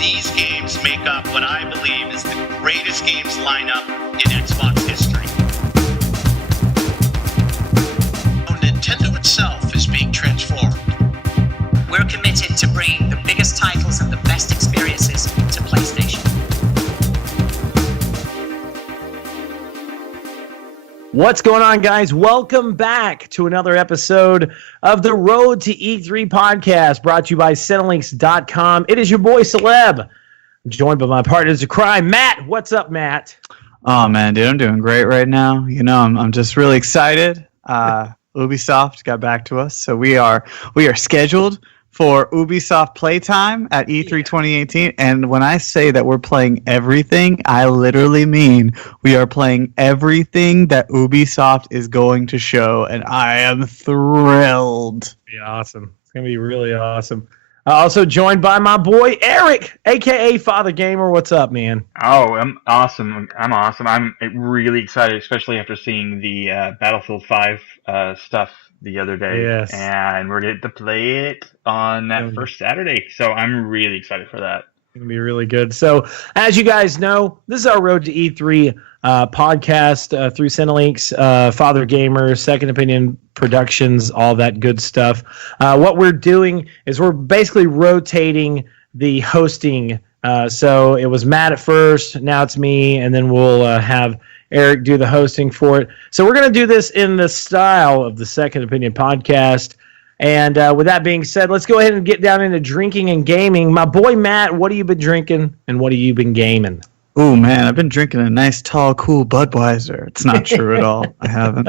these games make up what I believe is the greatest games lineup in Xbox history. Nintendo itself is being transformed. We're committed to bringing the biggest titles and the best experiences to PlayStation. What's going on, guys? Welcome back to another episode of the Road to E3 podcast, brought to you by Cinelinx.com. It is your boy Celeb, joined by my partners of crime, Matt. What's up, Matt? Oh man, dude, I'm doing great right now. You know, I'm just really excited. Ubisoft got back to us, so we are scheduled for Ubisoft Playtime at E3 2018. And when I say that we're playing everything, I literally mean we are playing everything that Ubisoft is going to show, and I am thrilled. Yeah, awesome. It's gonna be really awesome. Also joined by my boy Eric, aka Fathergamer. What's up, man? Oh, I'm awesome. I'm really excited, especially after seeing the Battlefield 5 stuff the other day. Yes. And we're going to play it on that first Saturday. So I'm really excited for that. It's going to be really good. So, as you guys know, this is our Road to E3 podcast through Cinelinx, Fathergamer, Second Opinion Productions, all that good stuff. What we're doing is we're basically rotating the hosting. So it was Matt at first, now it's me, and then we'll have Eric do the hosting for it. So we're going to do this in the style of the Second Opinion podcast. And with that being said, let's go ahead and get down into drinking and gaming. My boy Matt, what have you been drinking and what have you been gaming? Oh man, I've been drinking a nice, tall, cool Budweiser. It's not true at all. I haven't.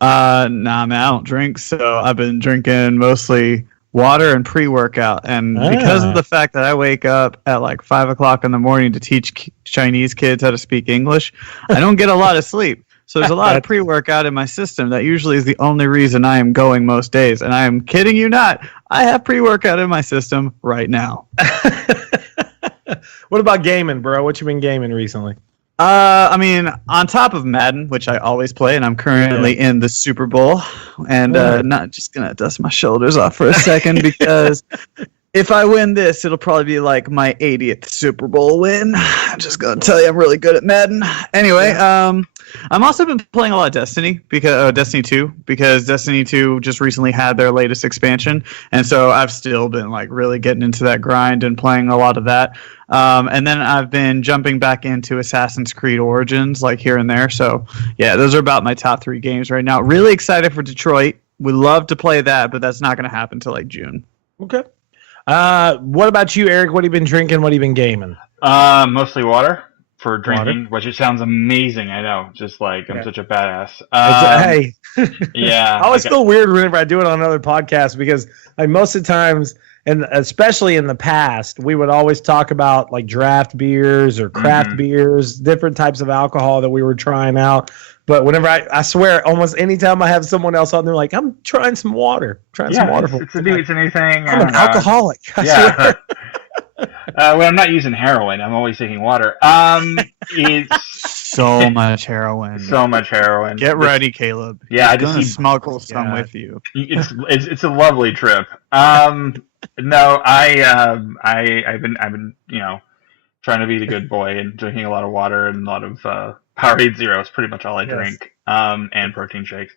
Nah, man, I don't drink. So I've been drinking mostly water and pre-workout. And because of the fact that I wake up at like 5 o'clock in the morning to teach Chinese kids how to speak English, I don't get a lot of sleep. So there's a lot of pre-workout in my system. That usually is the only reason I am going most days. And I am kidding you not. I have pre-workout in my system right now. What about gaming, bro? What you been gaming recently? I mean, on top of Madden, which I always play, and I'm currently in the Super Bowl, and not just gonna dust my shoulders off for a second because if I win this, it'll probably be like my 80th Super Bowl win. I'm just gonna tell you, I'm really good at Madden. Anyway, I'm also been playing a lot of Destiny because Destiny 2 because Destiny 2 just recently had their latest expansion, and so I've still been like really getting into that grind and playing a lot of that. And then I've been jumping back into Assassin's Creed Origins, like here and there. So, yeah, those are about my top 3 games right now. Really excited for Detroit. Would love to play that, but that's not going to happen until like June. Okay. What about you, Eric? What have you been drinking? What have you been gaming? Mostly water for drinking, which it sounds amazing. I know, just like I'm such a badass. Hey, yeah. I always feel weird whenever I do it on another podcast because like most of the times, and especially in the past, we would always talk about like draft beers or craft beers, different types of alcohol that we were trying out. But whenever I swear, almost anytime I have someone else on there, like, I'm trying some water. It's a new thing. I'm an alcoholic. Yeah. When I'm not using heroin, I'm always taking water. It's so much heroin. So much heroin. Get ready, Caleb. Yeah, I'm gonna smuggle some with you. It's a lovely trip. No, I've been trying to be the good boy and drinking a lot of water and a lot of Powerade Zero is pretty much all I drink. And protein shakes.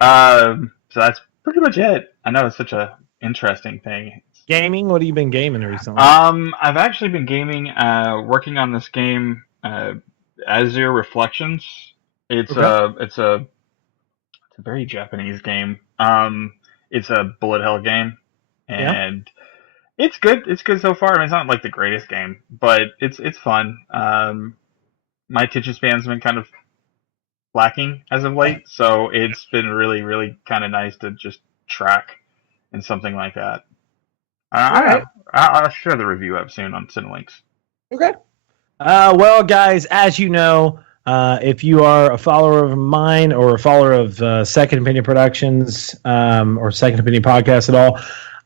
So that's pretty much it. I know it's such a interesting thing. Gaming? What have you been gaming recently? I've actually been gaming, working on this game, Azure Reflections. It's a very Japanese game. It's a bullet hell game, and it's good. It's good so far. I mean, it's not like the greatest game, but it's fun. My attention span's been kind of lacking as of late, so it's been really, really kind of nice to just track in something like that. I'll share the review up soon on Cinelinx. Okay. Well, guys, as you know, if you are a follower of mine or a follower of Second Opinion Productions or Second Opinion Podcast at all,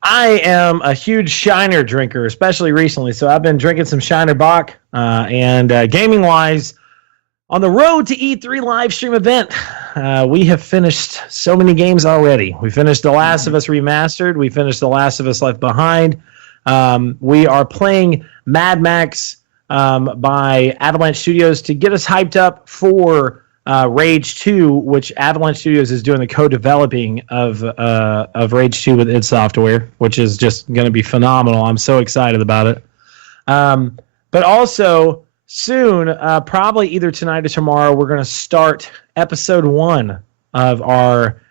I am a huge Shiner drinker, especially recently. So I've been drinking some Shiner Bock. And gaming-wise, on the road to E3 live stream event, we have finished so many games already. We finished The Last of Us Remastered. We finished The Last of Us Left Behind. We are playing Mad Max by Avalanche Studios to get us hyped up for Rage 2, which Avalanche Studios is doing the co-developing of Rage 2 with id Software, which is just going to be phenomenal. I'm so excited about it. But also soon, probably either tonight or tomorrow, we're going to start episode 1 of our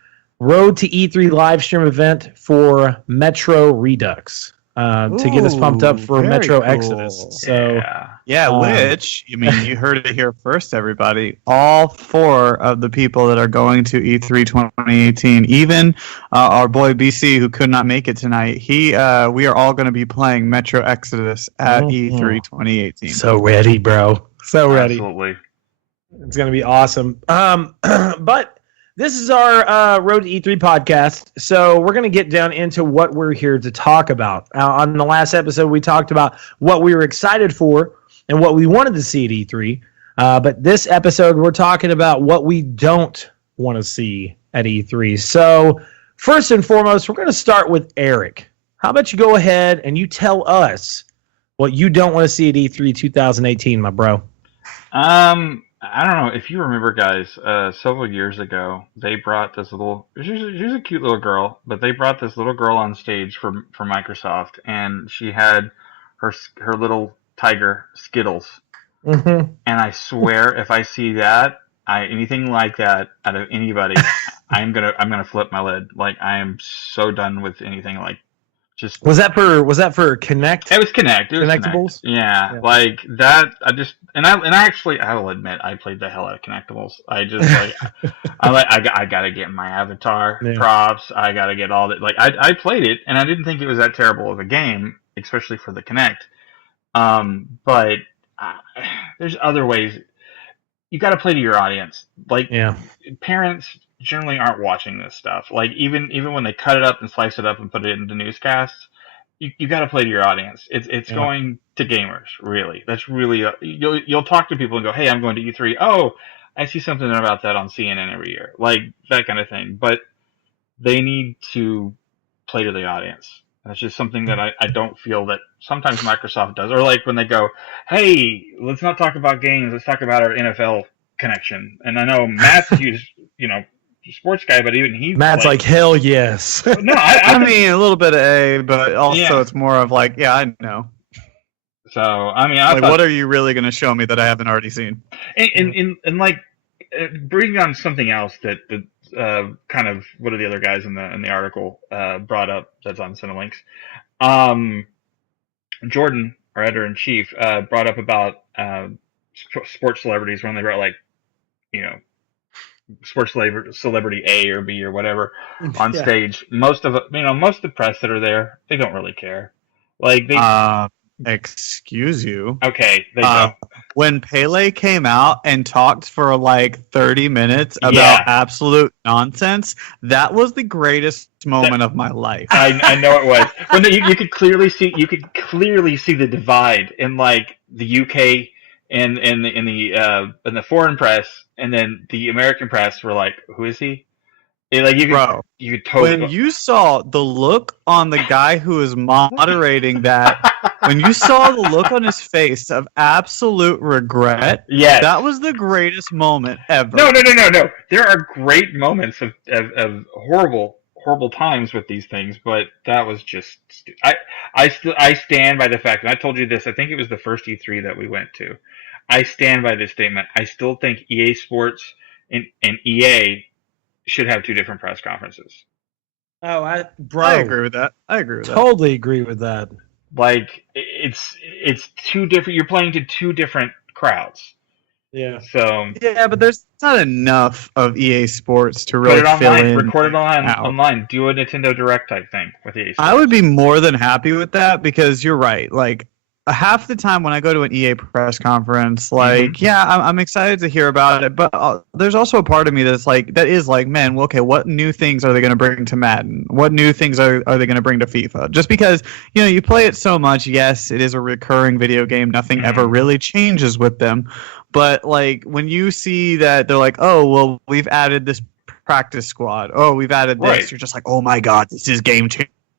Road to E3 live stream event for Metro Redux. To get us pumped up for Metro cool. Exodus. So which, I mean, you heard it here first, everybody. All 4 of the people that are going to E3 2018, even our boy BC, who could not make it tonight, we are all going to be playing Metro Exodus at E3 2018. So ready, bro. So ready. Absolutely. It's going to be awesome. But this is our Road to E3 podcast, so we're going to get down into what we're here to talk about. On the last episode, we talked about what we were excited for and what we wanted to see at E3. But this episode, we're talking about what we don't want to see at E3. So first and foremost, we're going to start with Eric. How about you go ahead and you tell us what you don't want to see at E3 2018, my bro? I don't know if you remember, guys. Several years ago, they brought this little. She's a cute little girl, but they brought this little girl on stage for Microsoft, and she had her little tiger Skittles. Mm-hmm. And I swear, if I see that, anything like that out of anybody, I'm gonna flip my lid. Like, I am so done with anything like. Just was that for Connect? It was Connect. It was Connectables. Connect. Yeah, like that. I'll admit I played the hell out of Connectables. I just I gotta get my avatar props. I gotta get all that. Like I played it and I didn't think it was that terrible of a game, especially for the Connect. But there's other ways. You got to play to your audience. Like parents generally aren't watching this stuff. Like even when they cut it up and slice it up and put it into newscasts, you got to play to your audience. It's going to gamers, really. That's really you'll talk to people and go, hey, I'm going to E3. Oh, I see something about that on CNN every year, like that kind of thing. But they need to play to the audience. That's just something that I don't feel that sometimes Microsoft does. Or like when they go, hey, let's not talk about games. Let's talk about our NFL connection. And I know Matt's huge, sports guy, but even Matt's like hell yes. No, I mean a little bit of A, but also it's more of like, yeah, I know. So I mean, what are you really going to show me that I haven't already seen? And like bringing on something else that kind of what are the other guys in the article brought up that's on Cinelinx. Jordan, our editor in chief, brought up about sports celebrities when they wrote like, sports celebrity A or B or whatever on stage. Most of the press that are there, they don't really care. Like they. Excuse you. Okay, they don't. When Pele came out and talked for like 30 minutes about absolute nonsense, that was the greatest moment of my life. I know it was. When you could clearly see the divide in like the UK and in the foreign press, and then the American press were like, "Who is he?" You could totally. When you saw the look on the guy who was moderating that. When you saw the look on his face of absolute regret, that was the greatest moment ever. No. There are great moments of horrible times with these things, but that was just. I stand by the fact, and I told you this. I think it was the first E3 that we went to. I stand by this statement. I still think EA Sports and EA should have 2 different press conferences. Oh, I agree with that. Totally agree with that. Like it's 2 different. You're playing to 2 different crowds. Yeah. So. Yeah, but there's not enough of EA Sports to really fill in. Record it online. Do a Nintendo Direct type thing with EA Sports. I would be more than happy with that because you're right. Like half the time when I go to an EA press conference, like I'm excited to hear about it, but there's also a part of me that is like, man, well, okay, what new things are they going to bring to Madden? What new things are they going to bring to FIFA? Just because you play it so much, yes, it is a recurring video game. Nothing ever really changes with them, but like when you see that they're like, oh, well, we've added this practice squad. Oh, we've added this. Right. You're just like, oh my god, this is game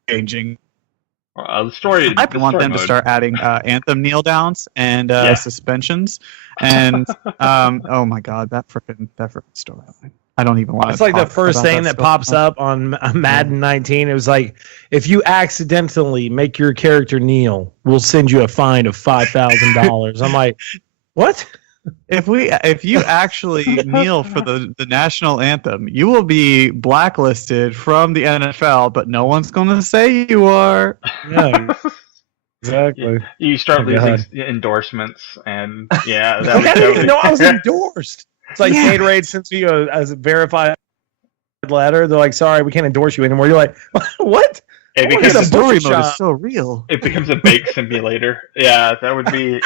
changing. The story. I the want story them to mode. start adding anthem kneel downs and Yeah. suspensions, and oh my god, that freaking storyline. I don't even want to. It's like the first thing that pops up on Madden 19. It was like, if you accidentally make your character kneel, we'll send you a fine of $5,000. I'm like, what? If you actually kneel for the national anthem, you will be blacklisted from the NFL, but no one's going to say you are. Yeah, exactly. You start Oh, losing God. endorsements, and yeah, Like, I didn't even know I was endorsed. It's like Yeah. Gatorade sends you as a verified letter. They're like, sorry, we can't endorse you anymore. You're like, what? It What becomes is The a story butcher mode shop? is so real. It becomes a bake simulator. Yeah, that would be.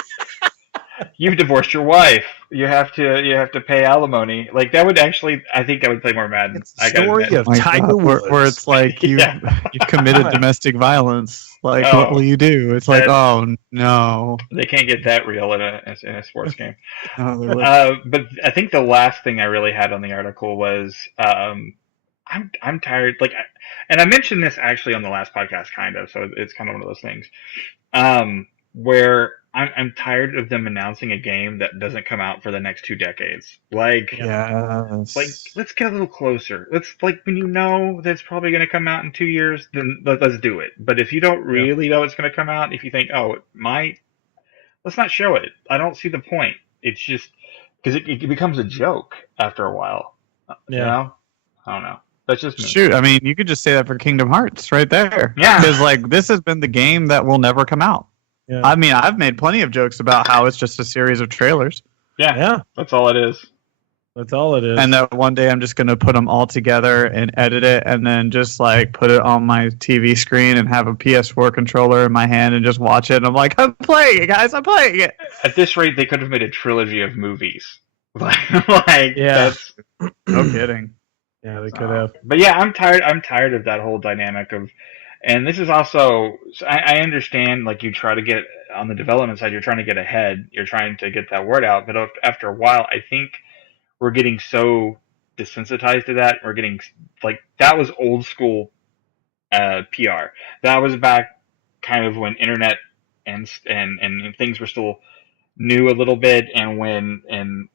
You've divorced your wife. You have to pay alimony. Like that would actually. I think I would play more Madden. It's the I gotta story admit. of My Tiger God, where Woods. it's like you've Yeah. you've committed domestic violence. Like, what Oh. will you do? It's like, That- oh no. They can't get that real in a sports game. No, they wouldn't. But I think the last thing I really had on the article was I'm tired. And I mentioned this actually on the last podcast, kind of. So it's kind of one of those things where I'm tired of them announcing a game that doesn't come out for the next 2 decades. Yes. Let's get a little closer. Let's when you know that it's probably going to come out in 2 years, then let's do it. But if you don't really know it's going to come out, if you think, oh, it might, let's not show it. I don't see the point. It's just because it becomes a joke after a while. You know? I don't know. That's just me. Shoot, I mean, you could just say that for Kingdom Hearts right there. Yeah. Because this has been the game that will never come out. Yeah. I mean, I've made plenty of jokes about how it's just a series of trailers, Yeah, That's all it is. that's all it is. and that one day I'm just gonna put them all together and edit it, and then just put it on my TV screen and have a PS4 controller in my hand and just watch it. And I'm like, I'm playing it, guys. I'm playing it. At this rate, they could have made a trilogy of movies. Yeah. That's. No kidding. Yeah, they could have. But yeah, I'm tired of that whole dynamic of, and this is also, I understand, you try to get on the development side, you're trying to get ahead, you're trying to get that word out, but after a while, I think we're getting so desensitized to that. We're getting that was old school PR. That was back kind of when internet and things were still new a little bit, and when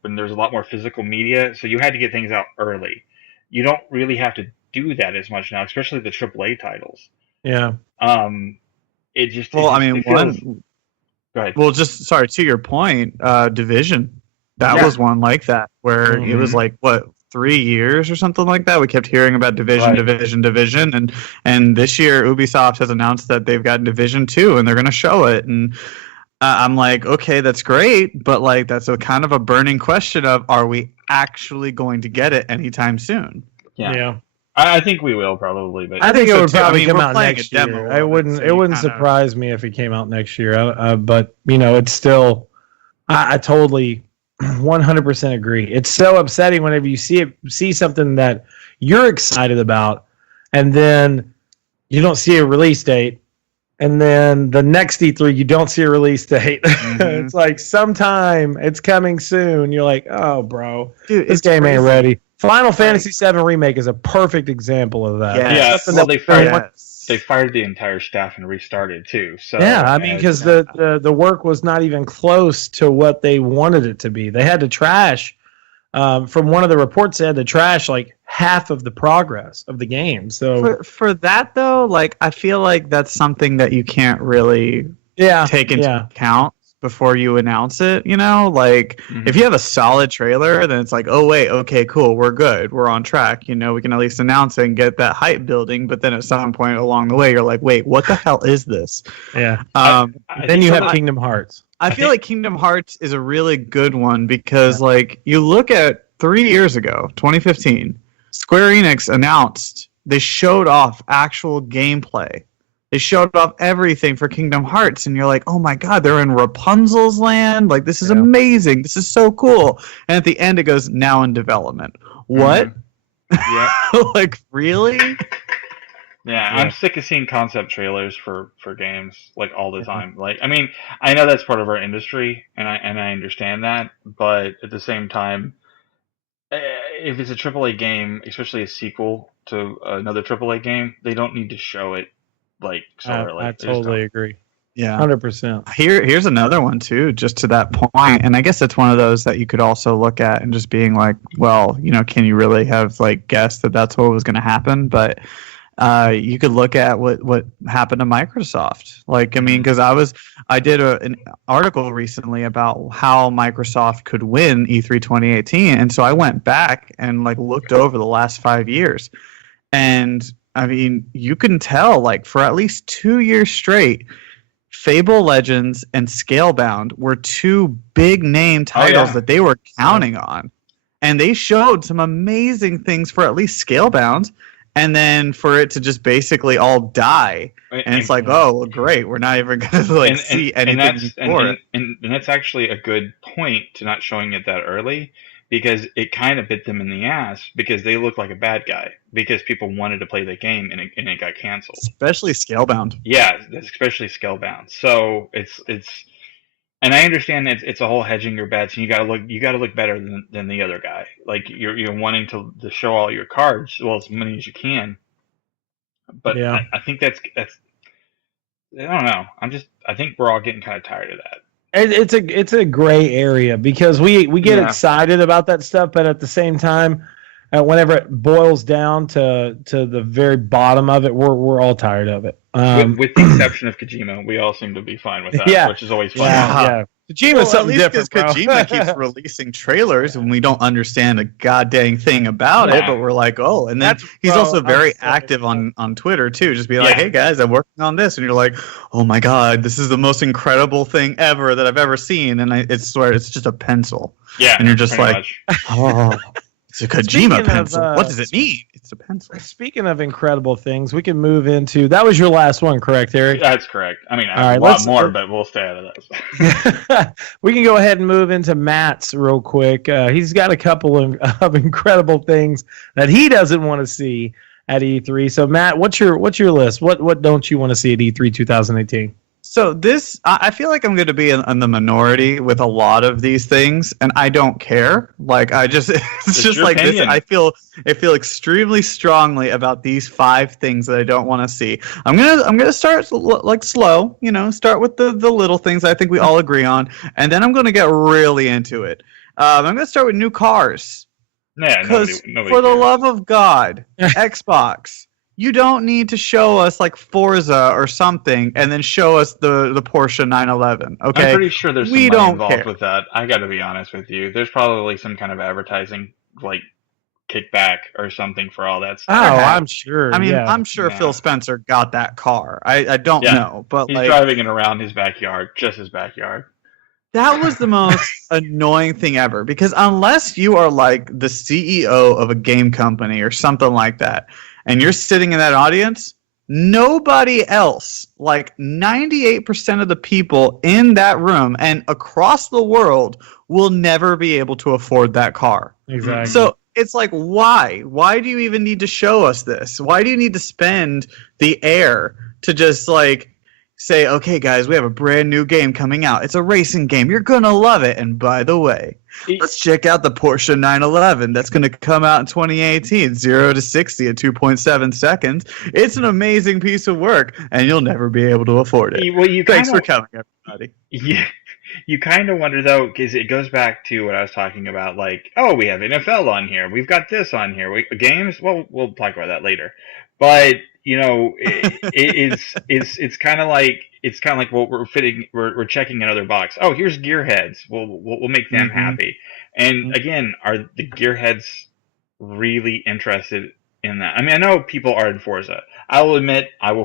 there was a lot more physical media, so you had to get things out early. You don't really have to do that as much now, especially the AAA titles. Yeah. It just. Well, I mean, it feels, one. Go ahead. Well, just sorry to your point, Division. That was one like that where it was what 3 years or something like that. We kept hearing about Division, Right. Division, and this year Ubisoft has announced that they've got Division 2 and they're going to show it. And I'm like, okay, that's great, but that's a kind of a burning question of, are we actually going to get it anytime soon? Yeah. I think we will probably, but I think it so would too. I probably mean, come we're out playing next a demo year. of I it, wouldn't. so It you wouldn't kinda- surprise me if it came out next year. But it's still. I totally, 100% agree. It's so upsetting whenever you see something that you're excited about, and then you don't see a release date, and then the next E3 you don't see a release date. Mhm. It's like sometime it's coming soon. You're like, oh, bro, Dude, this it's game ain't crazy. ready. Final Fantasy VII Remake is a perfect example of that. Yeah. yeah, Something well, that they fired the entire staff and restarted too. So yeah, I mean, because yeah. the work was not even close to what they wanted it to be. They had to trash. From one of the reports, they had to trash half of the progress of the game. So For that though, I feel like that's something that you can't really yeah, take into yeah. account before you announce it. If you have a solid trailer, then it's oh wait, okay, cool, we're good, we're on track. We can at least announce it and get that hype building. But then at some point along the way, you're like, wait, what the hell is this? Yeah. I Then think you some have of- Kingdom Hearts. I feel like Kingdom Hearts is a really good one because you look at 3 years ago, 2015, Square Enix announced, they showed off actual gameplay. They showed off everything for Kingdom Hearts, and you're like, oh my god, they're in Rapunzel's land. This is amazing. This is so cool. And at the end, it goes, now in development. What? Yeah. Really? Yeah, I'm sick of seeing concept trailers for games all the time. I mean, I know that's part of our industry, and I understand that, but at the same time, if it's a AAA game, especially a sequel to another AAA game, they don't need to show it like so early. I totally agree. Yeah. 100%. Here's another one too, just to that point, and I guess it's one of those that you could also look at and just being like, well, can you really have like guessed that that's what was going to happen? But you could look at what happened to Microsoft. Like, I mean, because I did an article recently about how Microsoft could win E3 2018, and so I went back and like looked over the last 5 years, and I mean, you can tell like for at least 2 years straight, Fable Legends and Scalebound were two big name titles that they were counting on. And they showed some amazing things for at least Scalebound, and then for it to just basically all die. And it's like, oh, well, great, we're not even going to see anything for it. And that's actually a good point to not showing it that early, because it kind of bit them in the ass because they look like a bad guy because people wanted to play the game and it got canceled. Especially Scalebound. Yeah, especially Scalebound. So it's and I understand that it's a whole hedging your bets, and you gotta look better than the other guy. Like you're wanting to show all your cards, well, as many as you can. But Yeah. I think that's I don't know. I think we're all getting kind of tired of that. It's a gray area because we get excited about that stuff, but at the same time, whenever it boils down to the very bottom of it, we're all tired of it. With the exception of Kojima, we all seem to be fine with that, which is always fun. Yeah. Kojima's something different, bro. Kojima keeps releasing trailers and we don't understand a goddamn thing about it, but we're like, oh, and then he's also very active on Twitter too, just be like, hey guys, I'm working on this, and you're like, oh my god, this is the most incredible thing ever that I've ever seen, and I swear it's just a pencil. Yeah, and you're just like, oh, it's a Kojima pencil. What does it mean? It's a pencil. Speaking of incredible things, we can move into. That was your last one, correct, Eric? That's correct. I mean, I have a lot more, but we'll stay out of those. We can go ahead and move into Matt's real quick. He's got a couple of incredible things that he doesn't want to see at E3. So, Matt, what's your list? What don't you want to see at E3 2018? So I feel like I'm going to be in the minority with a lot of these things, and I don't care. Like it's just like opinion. I feel extremely strongly about these 5 things that I don't want to see. I'm gonna start like slow, start with the little things I think we all agree on, and then I'm gonna get really into it. I'm gonna start with new cars. Yeah, because nobody for the cares. love of God, Xbox. You don't need to show us like Forza or something and then show us the Porsche 911. Okay, I'm pretty sure there's some money involved with that. I got to be honest with you. There's probably some kind of advertising like kickback or something for all that stuff. Oh, I'm sure. I mean, I'm sure Phil Spencer got that car. I don't know, but he's driving it around his backyard, just his backyard. That was the most annoying thing ever, because unless you are like the CEO of a game company or something like that, and you're sitting in that audience, nobody else, like 98% of the people in that room and across the world, will never be able to afford that car. Exactly. So it's like, why? Why do you even need to show us this? Why do you need to spend the air to just like say, okay, guys, we have a brand new game coming out. It's a racing game. You're going to love it. And by the way, let's check out the Porsche 911 that's going to come out in 2018, 0 to 60 in 2.7 seconds. It's an amazing piece of work, and you'll never be able to afford it. Well, Thanks for coming, everybody. Yeah, you kind of wonder, though, because it goes back to what I was talking about, like, oh, we have NFL on here. We've got this on here. Games? Well, we'll talk about that later. But it's kind of like what we're checking another box. Oh, here's Gearheads. We'll make them happy. And again, are the Gearheads really interested in that? I mean, I know people are in Forza. I will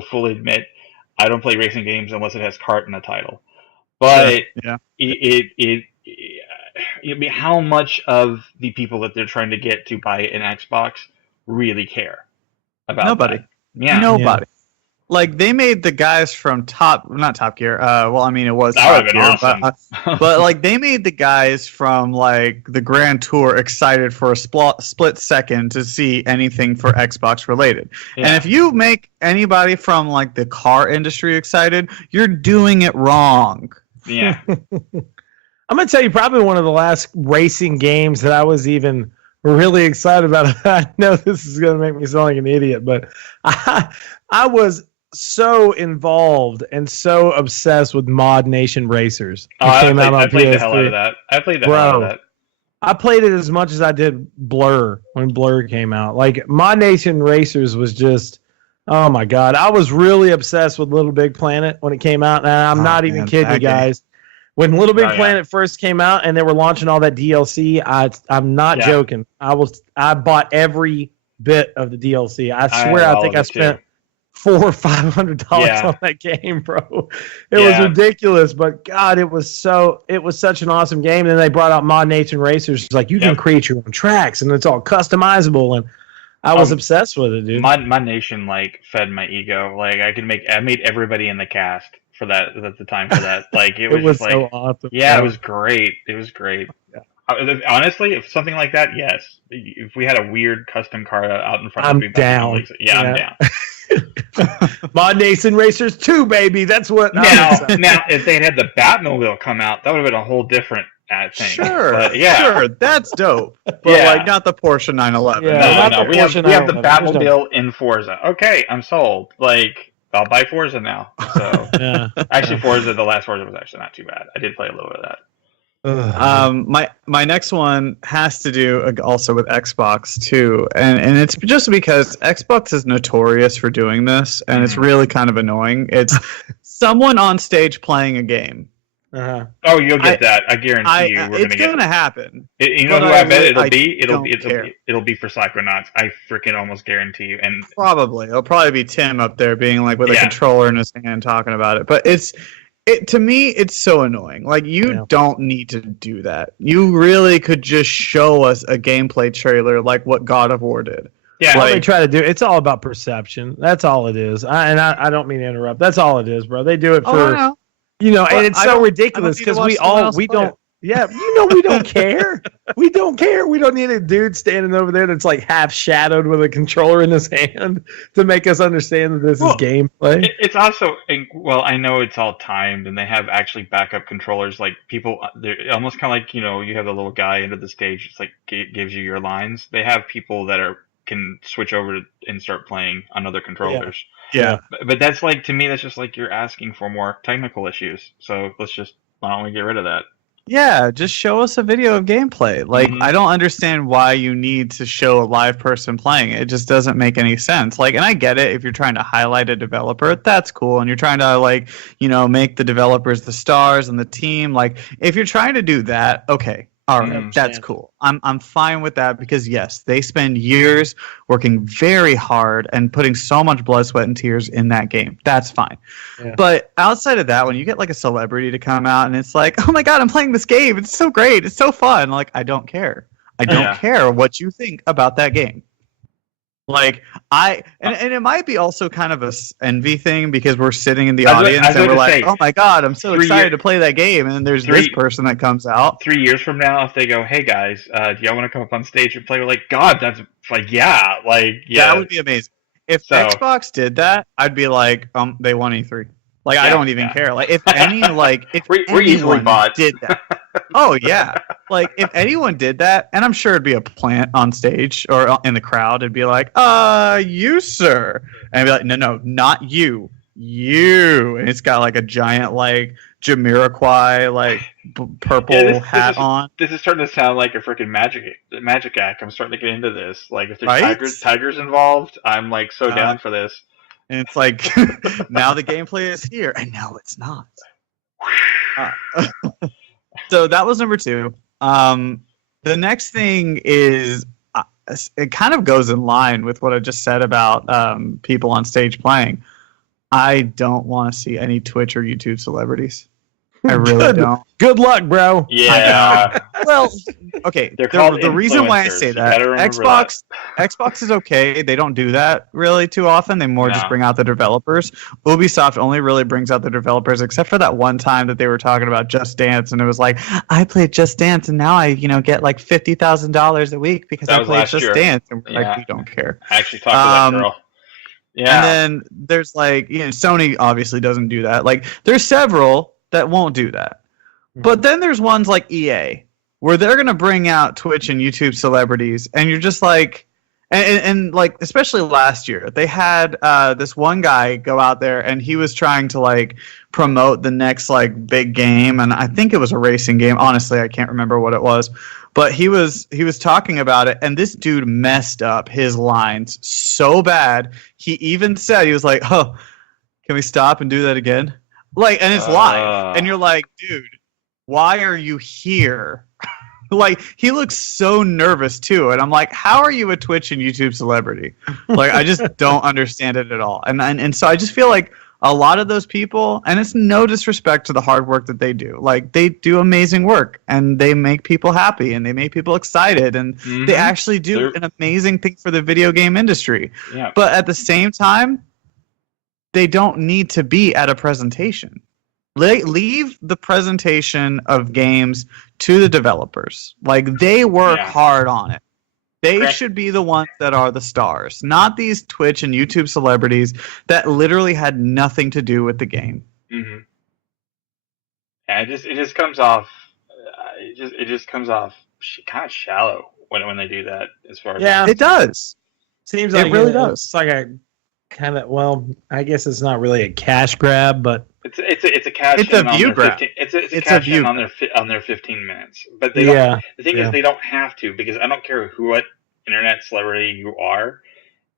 fully admit, I don't play racing games unless it has kart in the title. But how much of the people that they're trying to get to buy an Xbox really care about nobody? That? Yeah, nobody. Like, they made the guys from not Top Gear. Well, I mean, it was Top Gear, awesome. but like they made the guys from like the Grand Tour excited for a split second to see anything for Xbox related. Yeah. And if you make anybody from like the car industry excited, you're doing it wrong. Yeah. I'm gonna tell you, probably one of the last racing games that I was even really excited about. I know this is gonna make me sound like an idiot, but I was so involved and so obsessed with Mod Nation Racers. It I came out on played the PS3. hell out of that. I played the hell out of that. I played it as much as I did Blur when Blur came out. Like, Mod Nation Racers was just, oh my God. I was really obsessed with Little Big Planet when it came out. And I'm not even kidding you guys. When Little Big Planet first came out and they were launching all that DLC, I'm not joking. I bought every bit of the DLC. I swear I think I spent $400 or $500 on that game, bro. It was ridiculous, but God, it was such an awesome game. And then they brought out Mod Nation Racers. It's like you can create your own tracks and it's all customizable, and I was obsessed with it, dude. Mod Nation like fed my ego. Like I made everybody in the cast for that at the time for that. Like it was just so awesome. Yeah, it was great. It was great. Honestly, if something like that, yes. If we had a weird custom car out in front of me, I'm down. I'm down. Mod Nation Racers 2, baby. That's what. Now, if they had the Batmobile come out, that would have been a whole different thing. Sure, but, sure, that's dope. But like, not the Porsche 911. Yeah, we have the Batmobile in Forza. Okay, I'm sold. Like, I'll buy Forza now. So, actually, Forza, the last Forza was actually not too bad. I did play a little bit of that. My next one has to do also with Xbox too, and it's just because Xbox is notorious for doing this, and it's really kind of annoying. It's someone on stage playing a game. Uh-huh. Oh, you'll get that. I guarantee you. It's going to happen. You know who I bet it'll be? It'll be for Psychonauts. I freaking almost guarantee you. And it'll probably be Tim up there being like with a controller in his hand talking about it. But to me, it's so annoying. Like, you don't need to do that. You really could just show us a gameplay trailer like what God of War did. Yeah, what they try to do, it's all about perception. That's all it is. I don't mean to interrupt. That's all it is, bro. They do it for, and it's so ridiculous because we don't. Yeah, we don't care. We don't care. We don't need a dude standing over there that's like half shadowed with a controller in his hand to make us understand that this is gameplay. It's also, I know it's all timed and they have actually backup controllers. Like people, they're almost kind of like, you have the little guy into the stage. It's like gives you your lines. They have people that can switch over and start playing on other controllers. Yeah. But that's like, to me, that's just like you're asking for more technical issues. So why don't we get rid of that? Yeah, just show us a video of gameplay. Like, I don't understand why you need to show a live person playing it. It just doesn't make any sense. Like, and I get it if you're trying to highlight a developer, that's cool. And you're trying to make the developers the stars and the team. Like, if you're trying to do that, okay. All right, that's cool. I'm fine with that because, yes, they spend years working very hard and putting so much blood, sweat, and tears in that game. That's fine. Yeah. But outside of that, when you get like a celebrity to come out and it's like, oh my God, I'm playing this game. It's so great. It's so fun. Like, I don't care. I don't care what you think about that game. Like, and it might be also kind of a envy thing because we're sitting in the audience and we're like, oh my God, I'm so excited to play that game. And then there's this person that comes out. 3 years from now, if they go, hey guys, do y'all want to come up on stage and play? We're like, God, that's like, yeah. That would be amazing. If Xbox did that, I'd be like, they won E3. Like, I don't even care. Like, if we're easily bought. Did that. Oh, yeah. Like, if anyone did that, and I'm sure it'd be a plant on stage or in the crowd, it'd be like, you, sir. And I'd be like, no, not you. You. And it's got, like, a giant, like, Jamiroquai, like, purple hat on. This is starting to sound like a freaking magic act. I'm starting to get into this. Like, if there's tigers involved, I'm, like, so down for this. And it's like, now the gameplay is here, and now it's not. So that was number 2. The next thing is, it kind of goes in line with what I just said about people on stage playing. I don't want to see any Twitch or YouTube celebrities. I really don't. Good luck, bro. Yeah. Well, okay. The reason why I say that, Xbox is okay. They don't do that really too often. They more just bring out the developers. Ubisoft only really brings out the developers, except for that one time that they were talking about Just Dance, and it was like, I played Just Dance, and now I get like $50,000 a week because I played Just Dance. And we're like, we don't care. I actually talked to that girl. Yeah. And then there's like, Sony obviously doesn't do that. Like, there's several that won't do that. But then there's ones like EA where they're going to bring out Twitch and YouTube celebrities, and you're just like, And like especially last year, they had this one guy go out there and he was trying to like promote the next like big game, and I think it was a racing game. Honestly, I can't remember what it was, but he was talking about it, and this dude messed up his lines so bad. He even said, he was like, "Oh, can we stop and do that again?" Like, and it's live, and you're like, dude, why are you here? Like, he looks so nervous too, and I'm like, how are you a Twitch and YouTube celebrity? Like, I just don't understand it at all. And so I just feel like a lot of those people, and it's no disrespect to the hard work that they do, like they do amazing work and they make people happy and they make people excited, and they actually do an amazing thing for the video game industry. Yeah. But at the same time, they don't need to be at a presentation. Leave the presentation of games to the developers. Like, they work hard on it. They should be the ones that are the stars, not these Twitch and YouTube celebrities that literally had nothing to do with the game. Mm-hmm. Yeah, it just comes off. It just comes off kind of shallow when they do that. As far as it does. Seems like it really does. It's like a kind of, well, I guess it's not really a cash grab, but it's a cash. It's a view grab. It's a cash in on their 15 minutes. But they don't. The thing is, they don't have to, because I don't care what internet celebrity you are,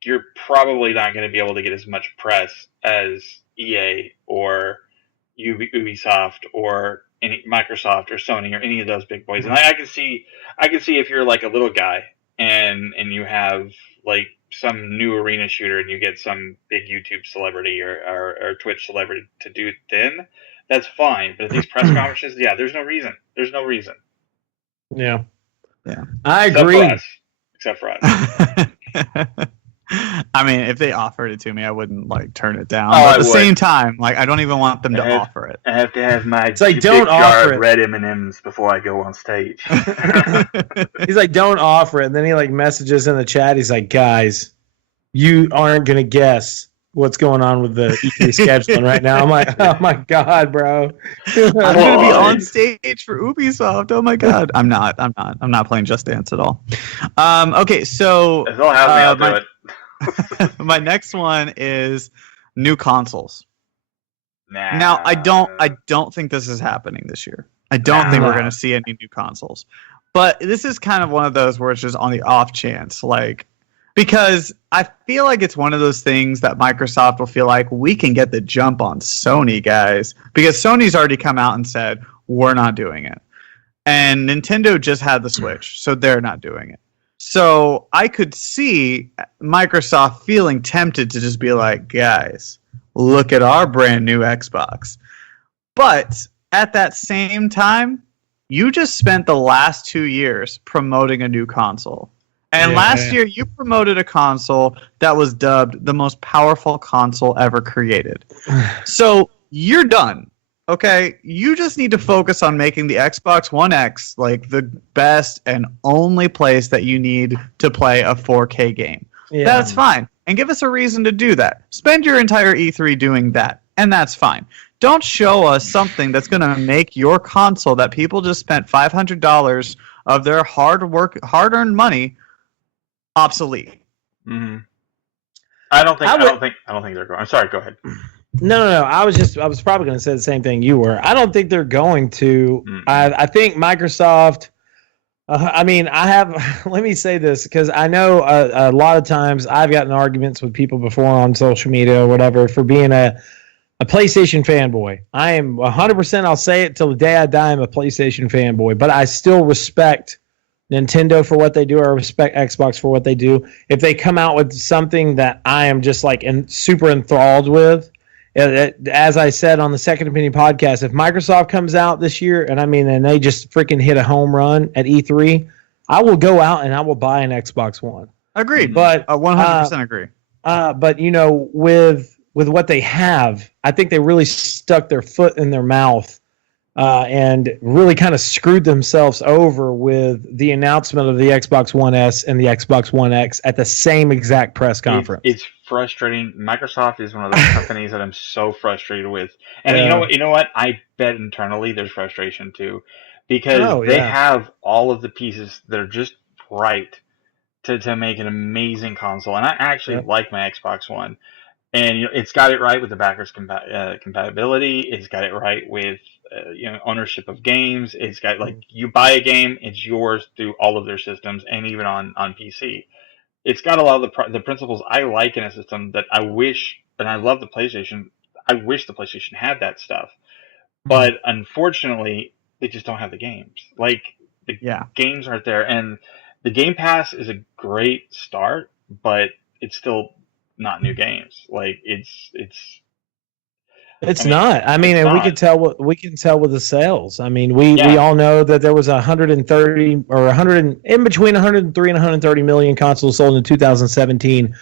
you're probably not going to be able to get as much press as EA or Ubisoft or any Microsoft or Sony or any of those big boys. And I can see if you're like a little guy and you have like some new arena shooter and you get some big YouTube celebrity or Twitch celebrity to do it, then that's fine. But at these press conferences, there's no reason. There's no reason. Yeah. I agree. Except for us. I mean, if they offered it to me, I wouldn't like turn it down. Oh, but at the same time, like, I don't even want them to offer it. I have to have my don't offer it. red M&Ms before I go on stage. He's like, don't offer it. And then he like messages in the chat. He's like, guys, you aren't gonna guess what's going on with the E3 scheduling right now. I'm like, oh my god, bro. I'm gonna be on stage for Ubisoft. Oh my god. I'm not playing Just Dance at all. Okay, so if they'll have me, I'll do it. My next one is new consoles. Nah. Now, I don't think this is happening this year. I don't think we're going to see any new consoles. But this is kind of one of those where it's just on the off chance, like, because I feel like it's one of those things that Microsoft will feel like, we can get the jump on Sony, guys, because Sony's already come out and said we're not doing it. And Nintendo just had the Switch, so they're not doing it. So I could see Microsoft feeling tempted to just be like, guys, look at our brand new Xbox. But at that same time, you just spent the last 2 years promoting a new console. And last year, you promoted a console that was dubbed the most powerful console ever created. So you're done. Okay, you just need to focus on making the Xbox One X like the best and only place that you need to play a 4K game. Yeah. That's fine. And give us a reason to do that. Spend your entire E3 doing that, and that's fine. Don't show us something that's going to make your console that people just spent $500 of their hard-earned money obsolete. Mm-hmm. I don't think they're going. I'm sorry, go ahead. No. I was probably going to say the same thing you were. I don't think they're going to. I think Microsoft. I mean, let me say this, because I know a lot of times I've gotten arguments with people before on social media or whatever for being a PlayStation fanboy. I am 100%. I'll say it till the day I die. I'm a PlayStation fanboy, but I still respect Nintendo for what they do. I respect Xbox for what they do. If they come out with something that I am just like super enthralled with. As I said on the Second Opinion podcast, if Microsoft comes out this year and they just freaking hit a home run at E3, I will go out and I will buy an Xbox One. Agreed. But 100% agree. But with what they have, I think they really stuck their foot in their mouth and really kind of screwed themselves over with the announcement of the Xbox One S and the Xbox One X at the same exact press conference. It's frustrating. Microsoft is one of those companies that I'm so frustrated with. And you know what? I bet internally there's frustration too, because they have all of the pieces that are just right to make an amazing console, and I actually like my Xbox One. And it's got it right with the backwards compatibility. It's got it right with ownership of games. It's got you buy a game, it's yours through all of their systems, and even on PC. It's got a lot of the principles I like in a system that I wish, and I love the PlayStation. I wish the PlayStation had that stuff, but unfortunately, they just don't have the games. Like the games aren't there, and the Game Pass is a great start, but it's still not new games. Like it's not. I mean, and we can tell with the sales. I mean, we all know that there was 130 or 100 in between 103 and 130 million consoles sold in 2017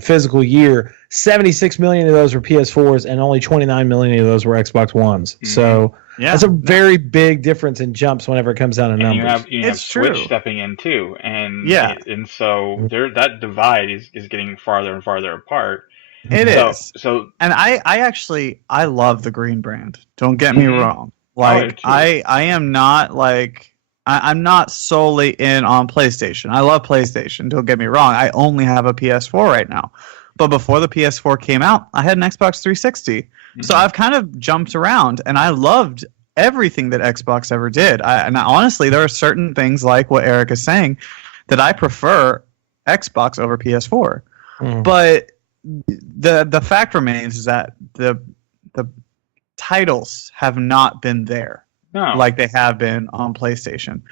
physical year. 76 million of those were PS4s, and only 29 million of those were Xbox Ones. Mm-hmm. So that's a very big difference in jumps whenever it comes down to numbers. You have Switch stepping in too, and so that divide is getting farther and farther apart. It is. So, and I love the Green brand. Don't get me wrong. Like I am not like I'm not solely in on PlayStation. I love PlayStation. Don't get me wrong. I only have a PS4 right now. But before the PS4 came out, I had an Xbox 360. Mm-hmm. So I've kind of jumped around, and I loved everything that Xbox ever did. Honestly, there are certain things like what Eric is saying that I prefer Xbox over PS4. Mm. But the fact remains is that the titles have not been there like they have been on PlayStation.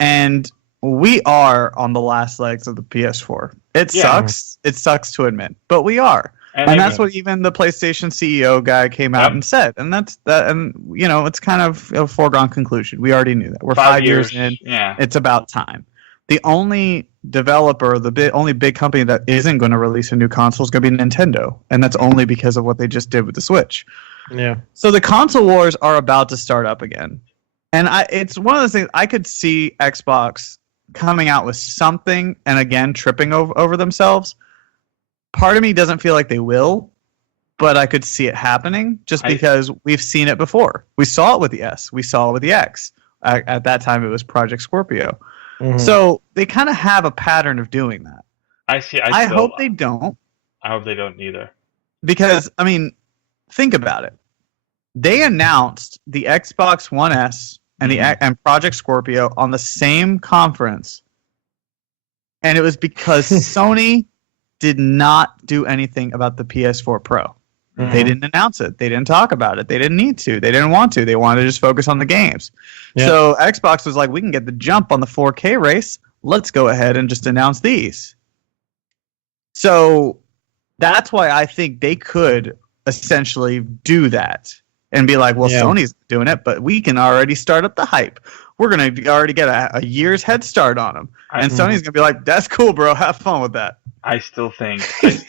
And we are on the last legs of the PS4. It sucks. It sucks to admit, but we are. And that's what even the PlayStation CEO guy came out and said. And that's that. And it's kind of a foregone conclusion. We already knew that. We're 5 years in. Yeah. It's about time. The only developer, only big company that isn't going to release a new console is going to be Nintendo, and that's only because of what they just did with the Switch. Yeah. So the console wars are about to start up again, and it's one of those things I could see Xbox coming out with something, and again tripping over themselves. Part of me doesn't feel like they will, but I could see it happening just because we've seen it before. We saw it with the S. We saw it with the X. At that time, it was Project Scorpio. Mm-hmm. So they kind of have a pattern of doing that. I hope they don't. I hope they don't either. Because, I mean, think about it. They announced the Xbox One S and and Project Scorpio on the same conference. And it was because Sony did not do anything about the PS4 Pro. Mm-hmm. They didn't announce it. They didn't talk about it. They didn't need to. They didn't want to. They wanted to just focus on the games. Yeah. So Xbox was like, we can get the jump on the 4K race. Let's go ahead and just announce these. So that's why I think they could essentially do that and be like, well, Sony's doing it, but we can already start up the hype. We're going to already get a year's head start on them. And Sony's going to be like, that's cool, bro. Have fun with that. I still think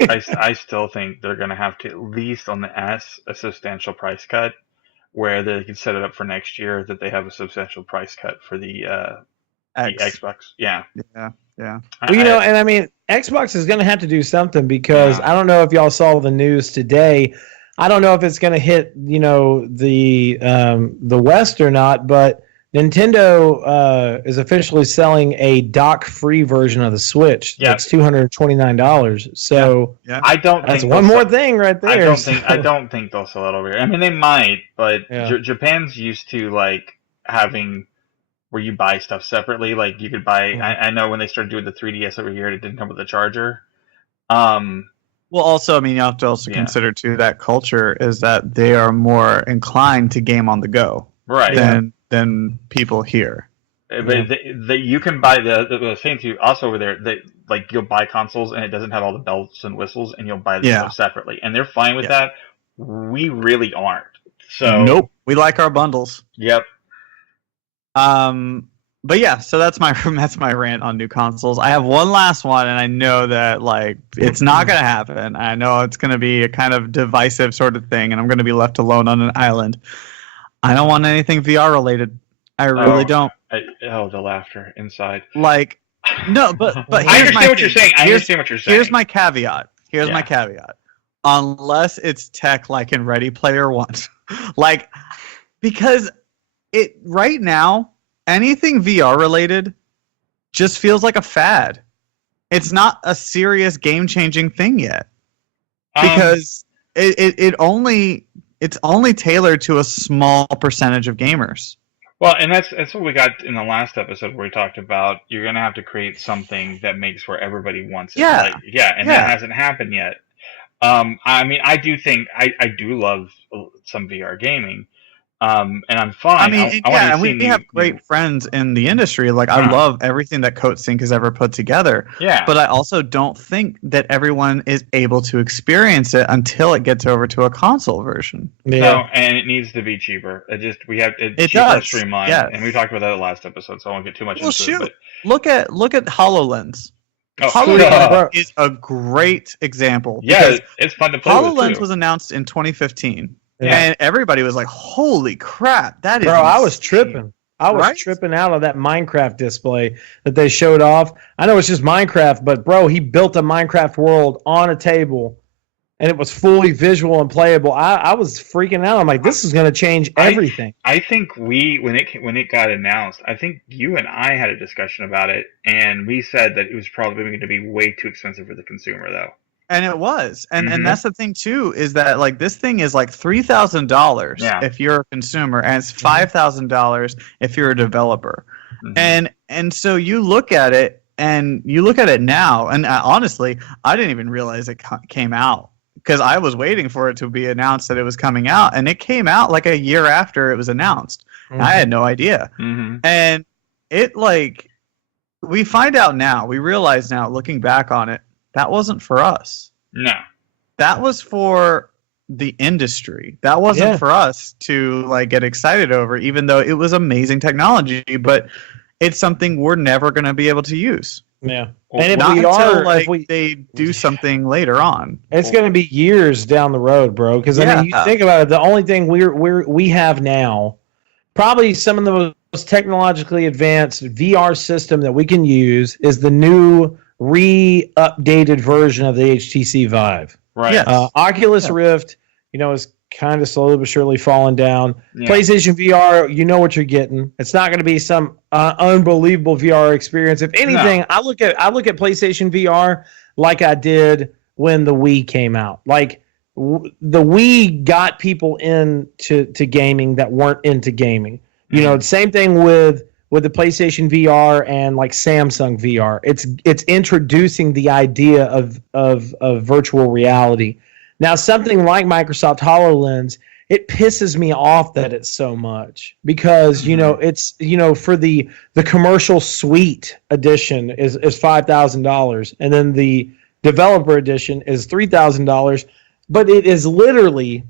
I still think they're going to have to, at least on the S, a substantial price cut where they can set it up for next year that they have a substantial price cut for the Xbox. Yeah. Well, and I mean, Xbox is going to have to do something because I don't know if y'all saw the news today. I don't know if it's going to hit, the West or not, but Nintendo is officially selling a dock-free version of the Switch. Yeah, it's $229. So I don't. That's one more thing right there. I don't think they'll sell it over here. I mean, they might, but Japan's used to having where you buy stuff separately. Like you could buy. I know when they started doing the 3DS over here, it didn't come with a charger. Well, also, I mean, you have to also consider too that culture is that they are more inclined to game on the go, right? Than people here. But you can buy the same too. Also over there, you'll buy consoles and it doesn't have all the bells and whistles, and you'll buy them stuff separately, and they're fine with that. We really aren't. So nope, we like our bundles. Yep. But yeah, so that's my rant on new consoles. I have one last one, and I know that it's not gonna happen. I know it's gonna be a kind of divisive sort of thing, and I'm gonna be left alone on an island. I don't want anything VR related. I really don't. The laughter inside. No, but I understand what you're saying. Here's my caveat. My caveat. Unless it's tech like in Ready Player One, because it right now anything VR related just feels like a fad. it's not a serious game-changing thing yet because it's only tailored to a small percentage of gamers. Well, and that's what we got in the last episode where we talked about you're going to have to create something that makes where everybody wants it. Yeah. That hasn't happened yet. I mean, I do think I do love some VR gaming, and I'm fine. And we have great friends in the industry. Like, I love everything that CodeSync has ever put together. Yeah. But I also don't think that everyone is able to experience it until it gets over to a console version. Yeah. No, and it needs to be cheaper. It's cheaper, does. streamlined, Yes. and we talked about that in the last episode, so I won't get too much into Shoot. it. Look at HoloLens. But HoloLens is a great example. Yeah, it's fun to play with, HoloLens too. was announced in 2015. Yeah. And everybody was like, holy crap, that is Bro, I was insane." tripping. I was tripping out of that Minecraft display that they showed off. I know it's just Minecraft, but bro, he built a Minecraft world on a table, and it was fully visual and playable. I was freaking out. I'm like, this is going to change everything. I think when it got announced, I think you and I had a discussion about it, and we said that it was probably going to be way too expensive for the consumer, though. And it was. And that's the thing, too, is that like this thing is like $3,000 if you're a consumer, and it's $5,000 if you're a developer. Mm-hmm. And so you look at it, and you look at it now, and honestly, I didn't even realize it came out because I was waiting for it to be announced that it was coming out, and it came out like a year after it was announced. Mm-hmm. I had no idea. Mm-hmm. And it like, we find out now, we realize now, looking back on it, that wasn't for us. No. That was for the industry. That wasn't for us to like get excited over, even though it was amazing technology, but it's something we're never going to be able to use. Yeah. And if not we until, are, like, they do something later on. It's going to be years down the road, bro. Because I mean, you think about it, the only thing we have now, probably some of the most technologically advanced VR system that we can use is the new re-updated version of the HTC Vive. Right. Yes. Oculus Rift, is kind of slowly but surely falling down. Yeah. PlayStation VR, you know what you're getting. It's not going to be some unbelievable VR experience. If anything, I look at PlayStation VR like I did when the Wii came out. Like the Wii got people into gaming that weren't into gaming. Same thing with the PlayStation VR and like Samsung VR. It's introducing the idea of virtual reality. Now, something like Microsoft HoloLens, it pisses me off that it's so much because, it's, for the commercial suite edition is $5,000 and then the developer edition is $3,000, but it is literally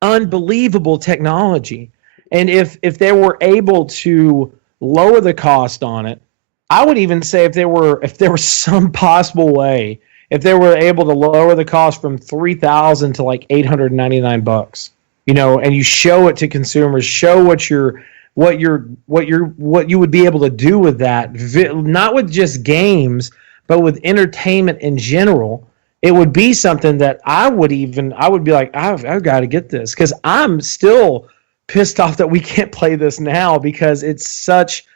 unbelievable technology. And if they were able to lower the cost on it, I would even say if there was some possible way, if they were able to lower the cost from $3,000 to like $899, and you show it to consumers, show what you would be able to do with that, not with just games, but with entertainment in general, it would be something that I would be like, I've got to get this, because I'm still pissed off that we can't play this now because it's such